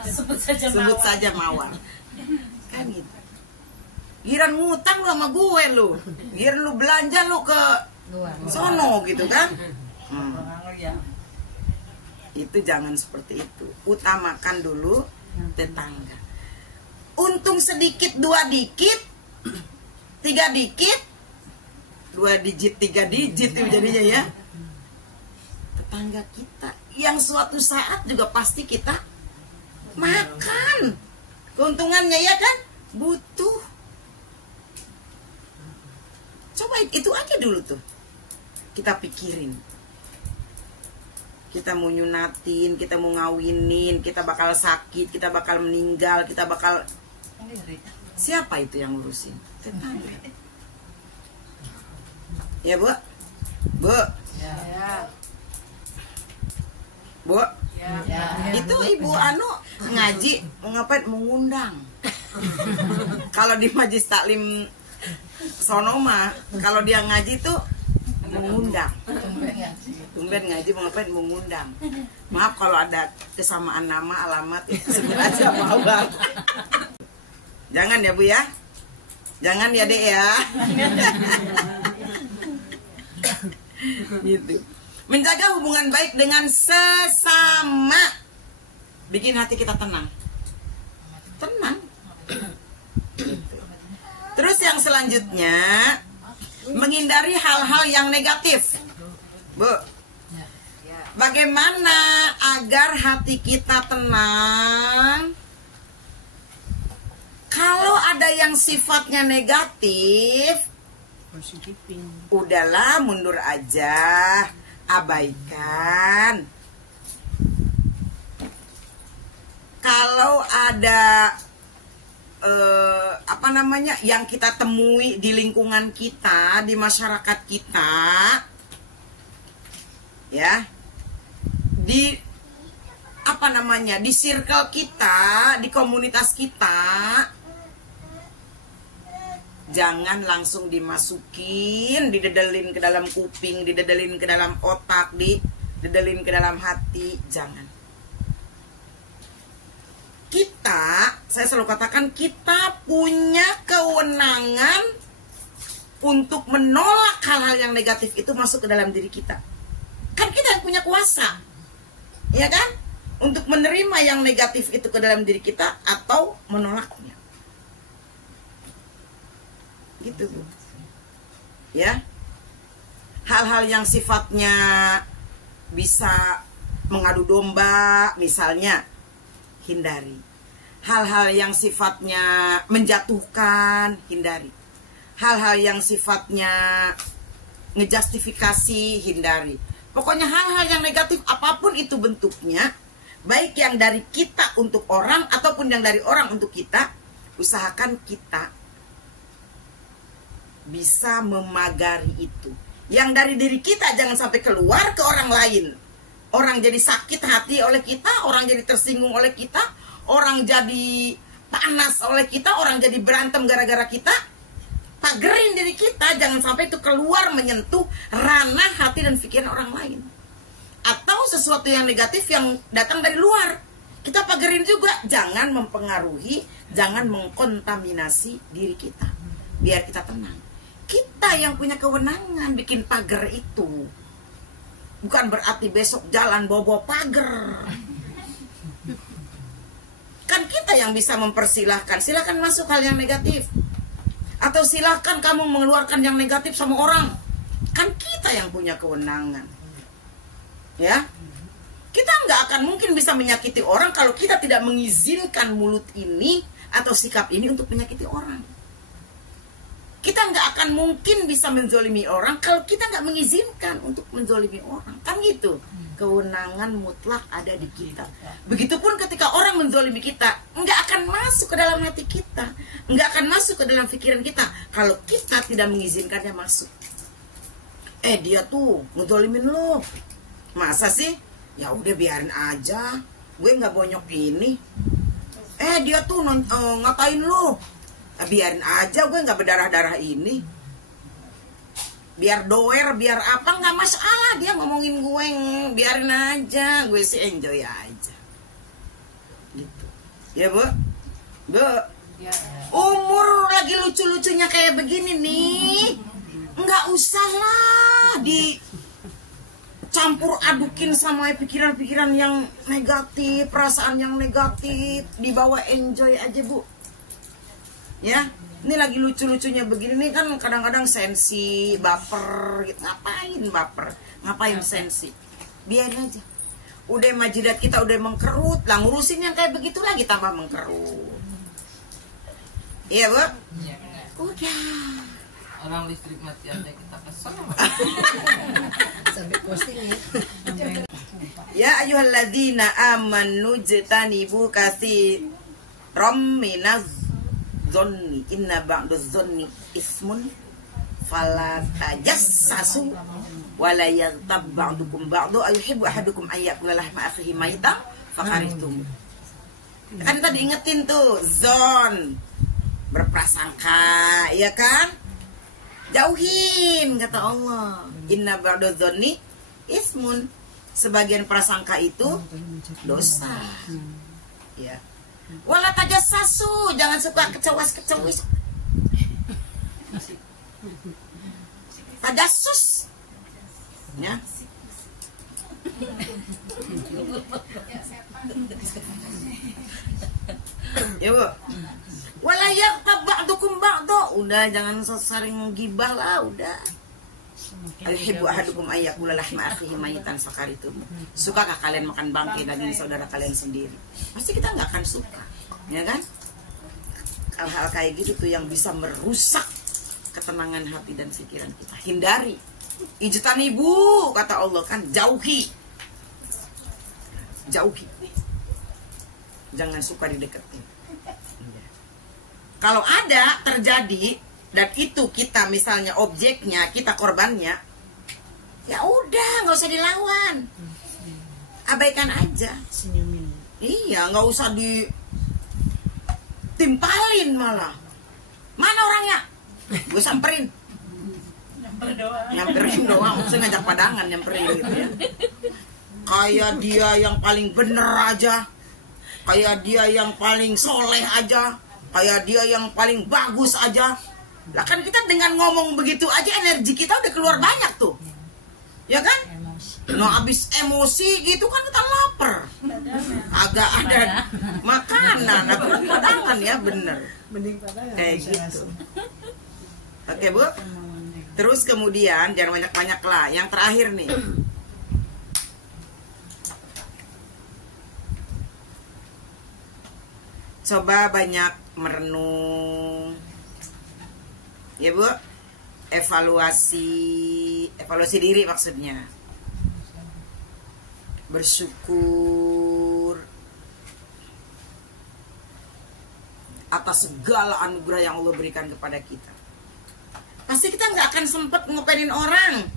Sebut saja Sebut saja mawar. Kan gitu. Giran ngutang lu sama gue lu. Giran lu belanja lu ke sono gitu kan. Itu jangan seperti itu. Utamakan dulu tetangga. Untung sedikit, dua dikit, tiga dikit, 2 digit, 3 digit itu jadinya ya. Tetangga kita yang suatu saat juga pasti kita makan. Keuntungannya ya kan, butuh. Coba itu aja dulu tuh. Kita pikirin. Kita mau nyunatin, kita mau ngawinin, kita bakal sakit, kita bakal meninggal, kita bakal Siapa itu yang ngurusin? Tetangga. Ya Bu? Bu? Ya. Bu? Ya. Itu Ibu Anu ngaji mau ngapain? Mengundang. Kalau di Majlis Taklim Sonoma, kalau dia ngaji tuh mengundang. Tumben ngaji mau ngapain? Mengundang. Maaf kalau ada kesamaan nama, alamat, itu sebut aja mau Bang. Jangan ya Bu ya. Jangan ya Dek ya. Gitu. Menjaga hubungan baik dengan sesama bikin hati kita tenang. Tenang. Gitu. Terus yang selanjutnya, menghindari hal-hal yang negatif. Bu, bagaimana agar hati kita tenang? Kalau ada yang sifatnya negatif, udahlah mundur aja, abaikan. Kalau ada yang kita temui di lingkungan kita, di masyarakat kita, ya, di di circle kita, di komunitas kita, jangan langsung dimasukin, didedelin ke dalam kuping, didedelin ke dalam otak, didedelin ke dalam hati, jangan. Saya selalu katakan, kita punya kewenangan untuk menolak hal-hal yang negatif itu masuk ke dalam diri kita. Kan kita yang punya kuasa, ya kan? Untuk menerima yang negatif itu ke dalam diri kita atau menolaknya. Gitu Bu. Ya. Hal-hal yang sifatnya bisa mengadu domba, misalnya, hindari. Hal-hal yang sifatnya menjatuhkan, hindari. Hal-hal yang sifatnya ngejustifikasi, hindari. Pokoknya hal-hal yang negatif apapun itu bentuknya, baik yang dari kita untuk orang ataupun yang dari orang untuk kita, usahakan kita bisa memagari itu. Yang dari diri kita jangan sampai keluar ke orang lain. Orang jadi sakit hati oleh kita, orang jadi tersinggung oleh kita, orang jadi panas oleh kita, orang jadi berantem gara-gara kita. Pagerin diri kita, jangan sampai itu keluar menyentuh ranah hati dan pikiran orang lain. Atau sesuatu yang negatif yang datang dari luar, kita pagerin juga, jangan mempengaruhi, jangan mengkontaminasi diri kita. Biar kita tenang. Kita yang punya kewenangan bikin pagar itu. Bukan berarti besok jalan bawa pagar. Kan kita yang bisa mempersilahkan. Silahkan masuk hal yang negatif. Atau silahkan kamu mengeluarkan yang negatif sama orang. Kan kita yang punya kewenangan. Ya, kita nggak akan mungkin bisa menyakiti orang kalau kita tidak mengizinkan mulut ini atau sikap ini untuk menyakiti orang. Kita nggak akan mungkin bisa menzolimi orang kalau kita nggak mengizinkan untuk menzolimi orang. Kan gitu. Kewenangan mutlak ada di kita. Begitupun ketika orang menzolimi kita, nggak akan masuk ke dalam hati kita, nggak akan masuk ke dalam pikiran kita kalau kita tidak mengizinkannya masuk. Dia tuh ngezolimin lo, masa sih? Ya udah biarin aja, gue nggak bonyok ini. Dia tuh ngatain lo, biarin aja, gue nggak berdarah-darah ini. Biar doer, biar apa, nggak masalah dia ngomongin gue, biarin aja, gue sih enjoy aja. Gitu. Ya Bu? Bu? Ya. Umur lagi lucu-lucunya kayak begini nih, nggak usah lah dicampur adukin sama pikiran-pikiran yang negatif, perasaan yang negatif, dibawa enjoy aja Bu. Ya. Ini lagi lucu-lucunya begini nih, kan kadang-kadang sensi, baper gitu. Ngapain baper? Ngapain sensi? Biarin aja. Udah majidat kita udah mengkerut lah, ngurusin yang kayak begitu lagi tambah mengkerut. Iya Bu? Iya. Udah. Orang listrik mati aja kita kesel. Sampai posting ya. Ya ayyuhalladzina amanu jtanibu katsiran minaz dzonni inna ba'dadz dzonni ismun fala tajassasu wa la yaghtab ba'dukum ba'du ayuhibbu ahadukum an ya'kula lahma akhihi maitan fakarihtum. Kan tadi ingetin tuh zon berprasangka, ya kan? Jauhin kata Allah. Inna ba'dadz dzonni ismun, sebagian prasangka itu dosa. Ya. Wala tajassasu, jangan suka kecewas-kecewis. Tajassus. Ya. Ya Bu. Wala yaghtab ba'dukum ba'du. Udah jangan sering gibah lah, udah. Alhibbu ahadukum ayyakula lahma akhihi maitan fakaritum. Sukakah kalian makan bangkai daging saudara kalian sendiri? Pasti kita nggak akan suka, ya kan? Hal-hal kayak gitu tuh yang bisa merusak ketenangan hati dan pikiran kita. Hindari. Ijtanibu kata Allah kan, jauhi. Jauhi. Jangan suka dideketin. Kalau ada terjadi dan itu kita misalnya objeknya, kita korbannya, ya udah nggak usah dilawan, abaikan aja. Senyumin. Iya, nggak usah ditimpalin malah. Mana orangnya? Gue samperin. Nyamperin doang, maksudnya ngajak padangan, nyamperin gitu ya. Kayak dia yang paling bener aja, kayak dia yang paling soleh aja, kayak dia yang paling bagus aja. Lah kan kita dengan ngomong begitu aja energi kita udah keluar banyak tuh, ya kan? Nah abis emosi gitu kan kita lapar, agak ada makanan atau padangan ya, bener. Mending padangan. Kayak gitu. Oke Bu. Terus kemudian jangan banyak-banyak lah. Yang terakhir nih. Coba banyak merenung. Ya Bu. Evaluasi diri maksudnya. Bersyukur atas segala anugerah yang Allah berikan kepada kita. Pasti kita nggak akan sempat ngopenin orang.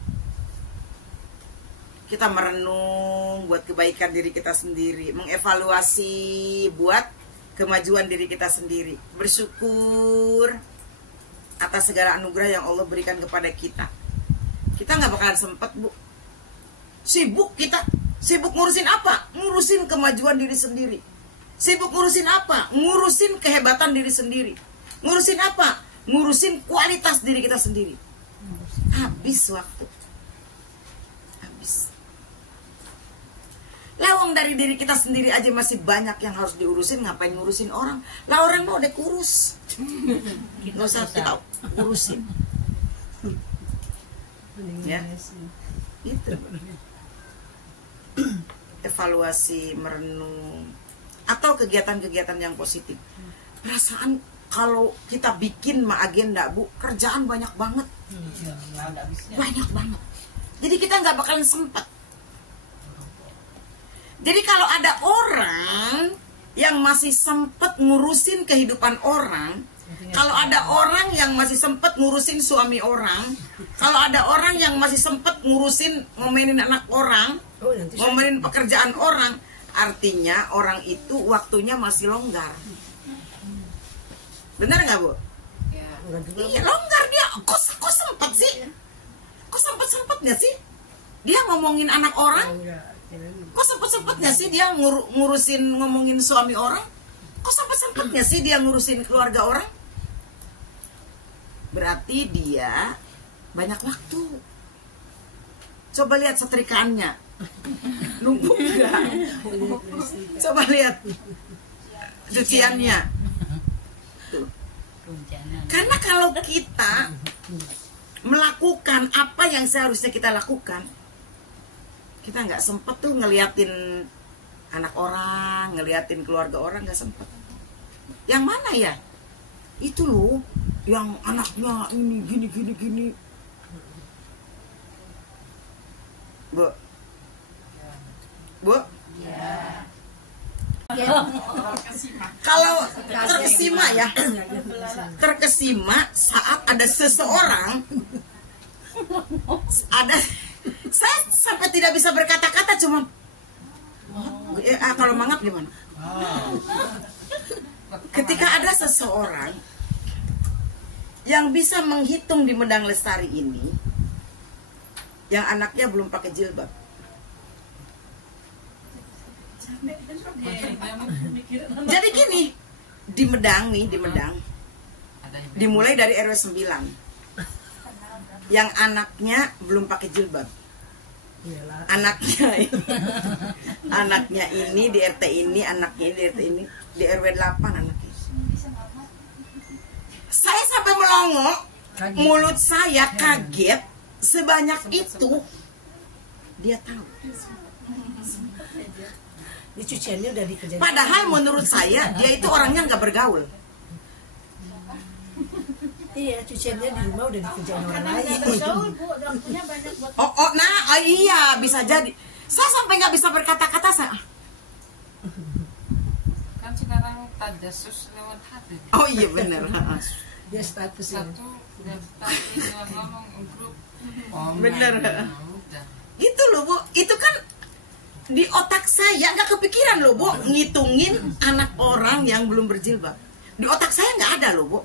Kita merenung buat kebaikan diri kita sendiri, mengevaluasi buat kemajuan diri kita sendiri, bersyukur atas segala anugerah yang Allah berikan kepada kita. Kita nggak bakalan sempat Bu. Sibuk kita, sibuk ngurusin apa? Ngurusin kemajuan diri sendiri. Sibuk ngurusin apa? Ngurusin kehebatan diri sendiri. Ngurusin apa? Ngurusin kualitas diri kita sendiri. Habis waktu. Habis. Lawang dari diri kita sendiri aja masih banyak yang harus diurusin, ngapain ngurusin orang? Lah orang mau udah kurus. Nggak usah kita urusin. Ya. Itu. Evaluasi, merenung, atau kegiatan-kegiatan yang positif. Perasaan kalau kita bikin agenda Bu, kerjaan banyak banget. Banyak banget. Jadi kita nggak bakalan sempat. Jadi kalau ada orang yang masih sempat ngurusin kehidupan orang, kalau ada orang yang masih sempat ngurusin suami orang, kalau ada orang yang masih sempat ngurusin ngomenin anak orang, ngomenin pekerjaan orang, artinya orang itu waktunya masih longgar. Benar nggak Bu? Iya longgar dia. Kok sempat sih? Kok sempatnya sih? Dia ngomongin anak orang? Kok sempatnya sih dia ngurusin ngomongin suami orang? Kok sempatnya sih dia ngurusin keluarga orang? Berarti dia banyak waktu. Coba lihat setrikaannya, numpuk nggak? Coba lihat cuciannya. Tuh. Karena kalau kita melakukan apa yang seharusnya kita lakukan, kita nggak sempet tuh ngeliatin anak orang, ngeliatin keluarga orang, nggak sempet. Yang mana ya? Itu loh, yang anaknya ini gini. Bu? Kalau terkesima ya. Terkesima saat ada seseorang, saya sampai tidak bisa berkata-kata, cuma kalau mangap gimana? Ketika ada seseorang yang bisa menghitung di Medang Lestari ini, yang anaknya belum pakai jilbab. Jadi gini, di Medang, dimulai dari RW 9 yang anaknya belum pakai jilbab. Anaknya ini di RT ini, anaknya ini di RT ini, di RW 8 anaknya. Saya sampai melongo, mulut saya kaget, sebanyak itu dia tahu. Di cuciannya udah dikerjain. Padahal menurut saya dia itu orangnya nggak bergaul. Iya, cuciannya di rumah udah dikerjain orang Karena lain. nggak bergaul, Bu, waktunya banyak buat Iya, bisa jadi. Saya sampai nggak bisa berkata-kata, saya. Kan sekarang tajasus lewat hati. Oh iya benar. Dia status ya. Satu dan status ngomong grup. Bener. Udah. Gitu loh, Bu. Itu kan di otak saya nggak kepikiran loh, Bu, ngitungin anak orang yang belum berjilbab. Di otak saya nggak ada loh, Bu.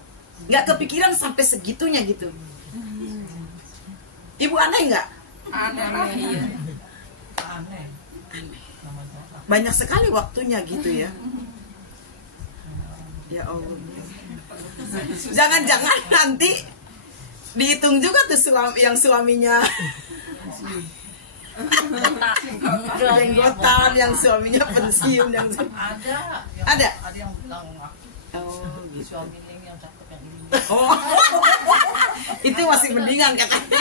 Nggak kepikiran sampai segitunya gitu. Ibu aneh nggak? Aneh, iya. Aneh. Banyak sekali waktunya gitu ya. Ya Allah. Jangan-jangan nanti dihitung juga tuh yang suaminya jenggotan, yang suaminya pensiun, yang Ada yang bilang oh, gitu. suaminya ini yang cakep yang ini. Oh. Itu masih mendingan katanya.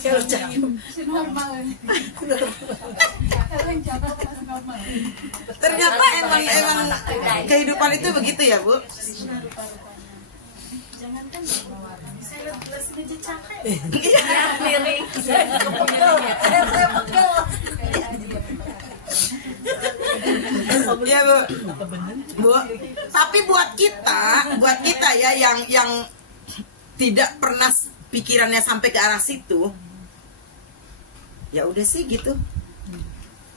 Kalau cakep. masih normal ini. Kalau yang cakep masih normal. Ternyata emang kehidupan itu begitu ya, Bu. Jangankan saya lihat gelas meja cakep. Ya, Bu. Bu. Tapi buat kita ya yang tidak pernah pikirannya sampai ke arah situ. Ya udah sih gitu.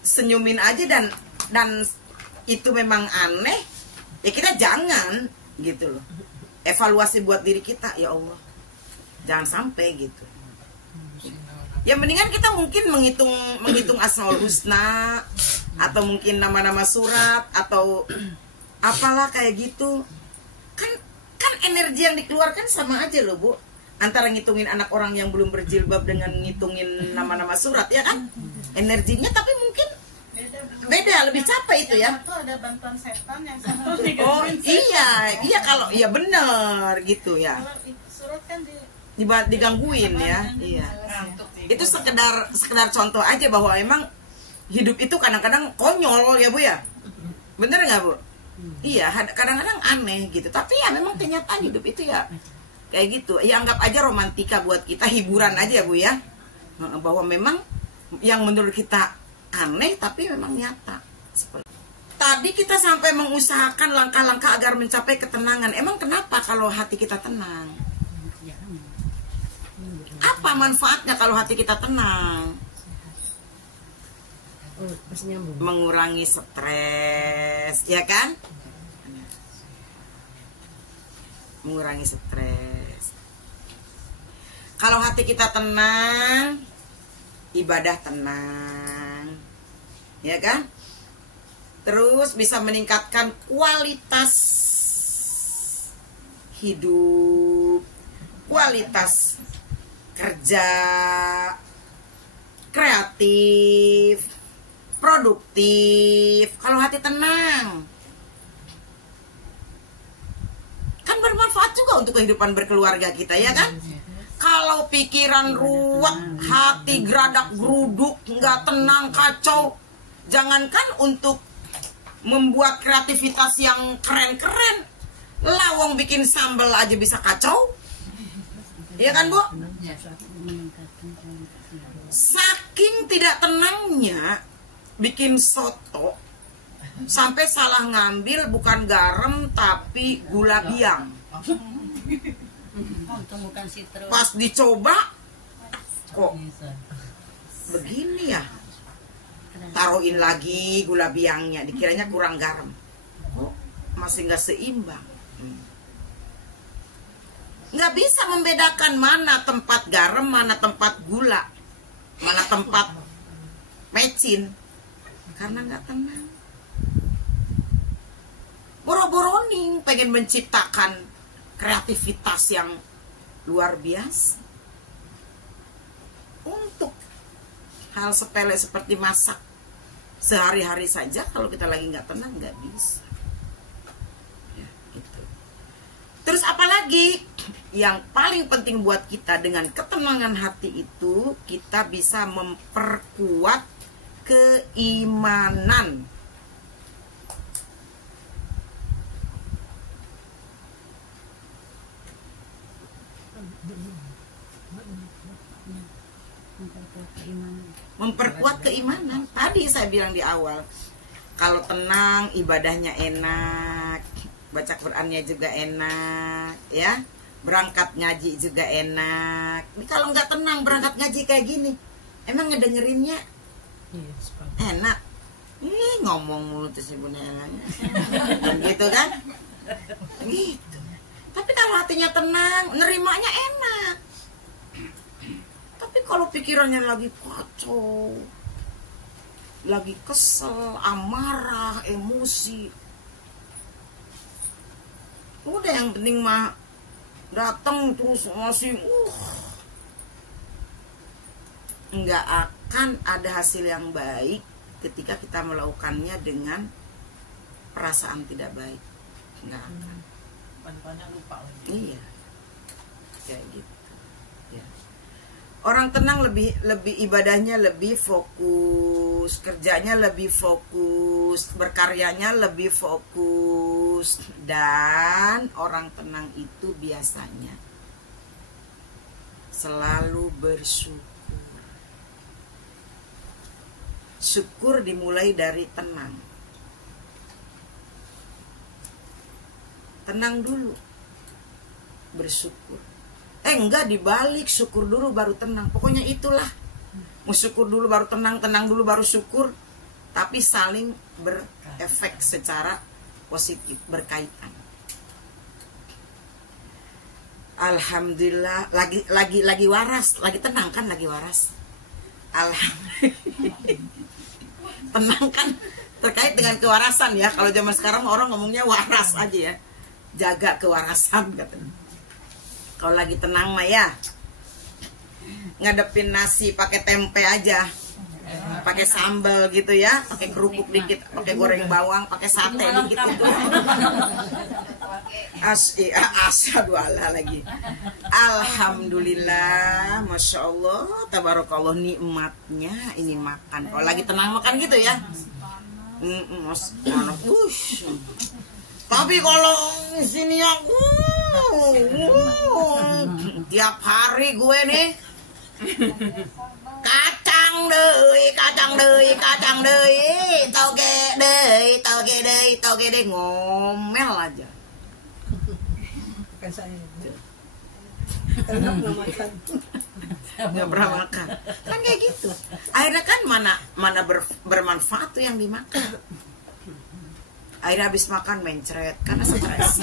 Senyumin aja dan itu memang aneh. Ya kita jangan gitu loh. Evaluasi buat diri kita, ya Allah. Jangan sampai gitu. Ya mendingan kita mungkin menghitung Asmaul Husna, atau mungkin nama-nama surat, atau apalah kayak gitu. Kan energi yang dikeluarkan sama aja loh, Bu. Antara ngitungin anak orang yang belum berjilbab dengan ngitungin nama-nama surat, ya kan? Energinya tapi mungkin beda, lebih capek itu ya. Satu ada bantuan setan, yang satu Oh iya kalau iya bener gitu ya. Kalau surat kan Digangguin ya. Iya. Ngantuk sih. Itu sekedar contoh aja bahwa emang hidup itu kadang-kadang konyol ya, Bu ya. Bener nggak, Bu? Iya, kadang-kadang aneh gitu. Tapi ya memang kenyataan hidup itu ya kayak gitu. Ya anggap aja romantika buat kita, hiburan aja ya, Bu ya. Bahwa memang yang menurut kita aneh tapi memang nyata. Tadi kita sampai mengusahakan langkah-langkah agar mencapai ketenangan. Emang kenapa kalau hati kita tenang? Apa manfaatnya kalau hati kita tenang? Masih nyambung. Mengurangi stres, ya kan? Mengurangi stres. Kalau hati kita tenang, ibadah tenang, ya kan? Terus bisa meningkatkan kualitas hidup, kualitas kerja, kreatif, produktif. Kalau hati tenang, kan bermanfaat juga untuk kehidupan berkeluarga kita, ya kan? Kalau pikiran ruwet, hati geradak geruduk, nggak tenang, kacau, jangankan untuk membuat kreativitas yang keren-keren, lawang bikin sambal aja bisa kacau. Iya kan, Bu? Saking tidak tenangnya bikin soto, Sampai salah ngambil bukan garam tapi gula biang. Bukan sitro. Pas dicoba kok begini ya. Taruhin lagi gula biangnya, dikiranya kurang garam. Kok masih nggak seimbang. Nggak bisa membedakan mana tempat garam, mana tempat gula, mana tempat mecin, karena nggak tenang. Boro-boro nih pengen menciptakan kreativitas yang luar biasa untuk hal sepele seperti masak sehari-hari saja. Kalau kita lagi nggak tenang nggak bisa. Ya, itu. Terus apalagi yang paling penting buat kita, dengan ketenangan hati itu kita bisa memperkuat keimanan. Memperkuat keimanan. Tadi saya bilang di awal, kalau tenang ibadahnya enak, baca Qurannya juga enak, ya, berangkat ngaji juga enak. Ini kalau nggak tenang berangkat ngaji kayak gini, emang ngedengerinnya enak? Ih, ngomong mulu tuh si Bunda Elanya, gitu kan? Gitu. Tapi kalau hatinya tenang, nerimanya enak. Tapi kalau pikirannya lagi kacau, lagi kesel, amarah, emosi, udah yang penting mah datang terus masih nggak akan ada hasil yang baik ketika kita melakukannya dengan perasaan tidak baik. Nggak akan. Banyak lupa lagi. Iya, kayak gitu. Ya. Orang tenang lebih ibadahnya lebih fokus, kerjanya lebih fokus, berkaryanya lebih fokus, dan orang tenang itu biasanya selalu bersyukur. Syukur dimulai dari tenang. Tenang dulu, bersyukur. Enggak, dibalik, syukur dulu baru tenang. Pokoknya itulah, mau syukur dulu baru tenang, tenang dulu baru syukur. Tapi saling berefek secara positif, berkaitan. Alhamdulillah, lagi waras, lagi tenang kan, lagi waras. Alhamdulillah. Tenang kan terkait dengan kewarasan ya. Kalau zaman sekarang orang ngomongnya waras aja ya. Jaga kewarasan katanya. Kalau lagi tenang mah ya, ngadepin nasi pakai tempe aja, pakai sambal gitu ya, pakai kerupuk dikit, pakai goreng bawang, pakai sate dikit gitu. Asyhaduallah lagi. Alhamdulillah, masya Allah, tabarakallah, nikmatnya ini makan. Kalau lagi tenang makan gitu ya. Tapi kalau di sini aku tiap hari gue nih kacang deui, toge deui, ngomel aja. Bukan saya. Karena nggak makan. Nggak pernah makan. Kan kayak gitu. Akhirnya kan mana bermanfaat tuh yang dimakan. Akhirnya habis makan mencret karena stres.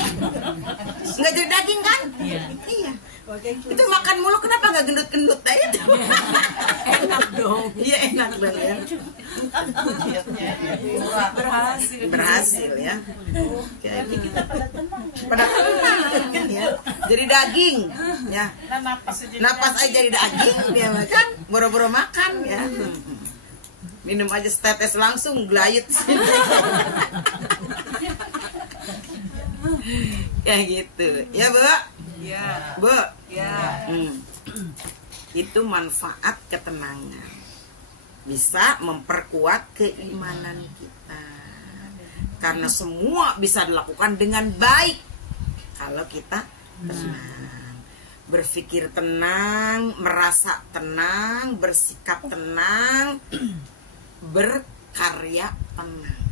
Nggak jadi daging kan? Iya. Itu makan mulu kenapa nggak gendut-gendut dah itu? Enak dong. Iya enak dong ya. Berhasil ya. Kayak gitu. Pada tenang ya. Jadi daging ya. Napas aja jadi daging dia makan. Boro-boro makan ya. Minum aja setetes langsung gelayut. Ya gitu. Ya, Bu? Ya. Bu? Ya. Itu manfaat ketenangan. Bisa memperkuat keimanan kita. Karena semua bisa dilakukan dengan baik kalau kita tenang. Berpikir tenang, merasa tenang, bersikap tenang, berkarya tenang.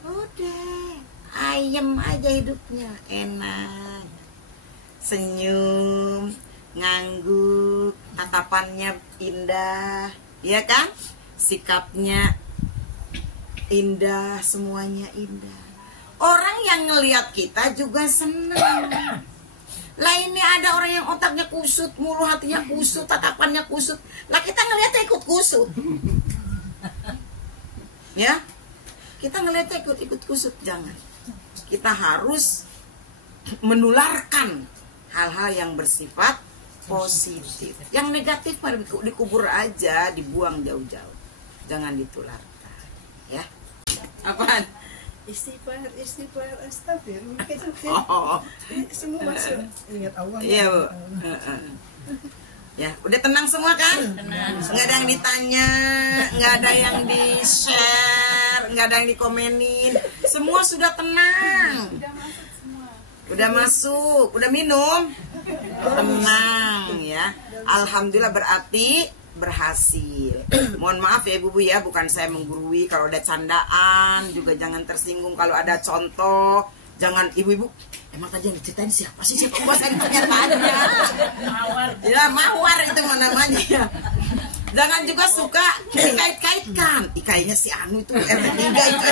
Udah, ayem aja hidupnya, enak. Senyum, ngangguk, tatapannya indah, ya kan? Sikapnya indah, semuanya indah. Orang yang ngelihat kita juga senang. Lah ini ada orang yang otaknya kusut, mulu hatinya kusut, tatapannya kusut. Lah kita ngelihatnya ikut kusut. Ya, kita ngelihatnya ikut kusut, jangan. Kita harus menularkan hal-hal yang bersifat positif. Yang negatif mah dikubur aja, dibuang jauh-jauh. Jangan ditularkan, ya. Apaan? Istighfar, astagfirullah. Oh. Semua masuk. Ingat Allah. Iya, Bu. Ya, udah tenang semua kan? Tenang. Nggak ada yang ditanya, nggak ada yang di-share, nggak ada yang dikomenin. Semua sudah tenang. Udah masuk, udah minum. Tenang ya. Alhamdulillah berarti berhasil. Mohon maaf ya Ibu ya, bukan saya menggurui. Kalau ada candaan juga jangan tersinggung. Kalau ada contoh, jangan ibu-ibu. Emang tadi yang diceritain siapa sih? Siapa bos yang tanya? Mawar. Ya mawar itu namanya. Jangan juga suka dikait-kaitkan. Kayaknya si Anu itu RT3 itu.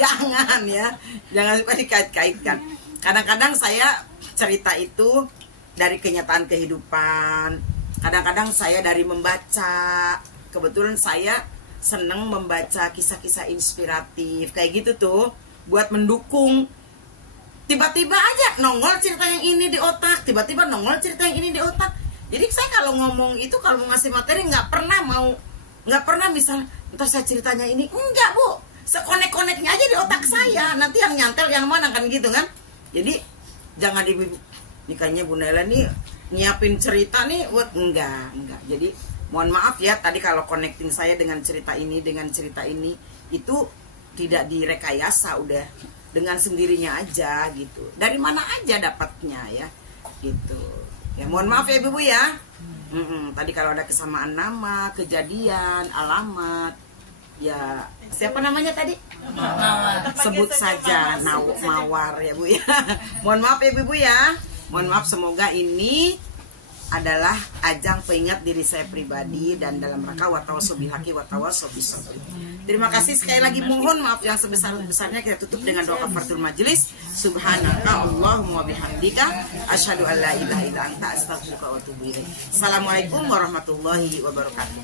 Jangan ya. Jangan suka dikait-kaitkan. Kadang-kadang saya cerita itu dari kenyataan kehidupan. Kadang-kadang saya dari membaca. Kebetulan saya seneng membaca kisah-kisah inspiratif kayak gitu tuh, buat mendukung. Tiba-tiba aja nongol cerita yang ini di otak, tiba-tiba nongol cerita yang ini di otak. Jadi saya kalau ngomong itu, kalau mau ngasih materi nggak pernah misal ntar saya ceritanya ini, enggak Bu, sekonek-koneknya aja di otak saya, nanti yang nyantel yang mana kan gitu kan. Jadi jangan ibu nikahnya Bu Naila nih nyiapin cerita nih buat enggak. Jadi mohon maaf ya tadi kalau connecting saya dengan cerita ini itu tidak direkayasa, udah dengan sendirinya aja gitu. Dari mana aja dapatnya ya gitu. Ya mohon maaf ya Ibu ya. Tadi kalau ada kesamaan nama, kejadian, alamat, ya siapa namanya tadi? Mawar. Sebut saja Mawar ya Bu ya. Mohon maaf ya Ibu ya. Mohon maaf, semoga ini adalah ajang pengingat diri saya pribadi dan dalam rangka watawasau bil haqi watawasau bis sabr. Terima kasih sekali lagi, mohon maaf yang sebesar-besarnya. Kita tutup dengan doa kafaratul majelis. Subhanaka Allahumma bihamdika asyhadu an la ilaha illa anta astaghfiruka wa atubu ilaik. Assalamualaikum warahmatullahi wabarakatuh.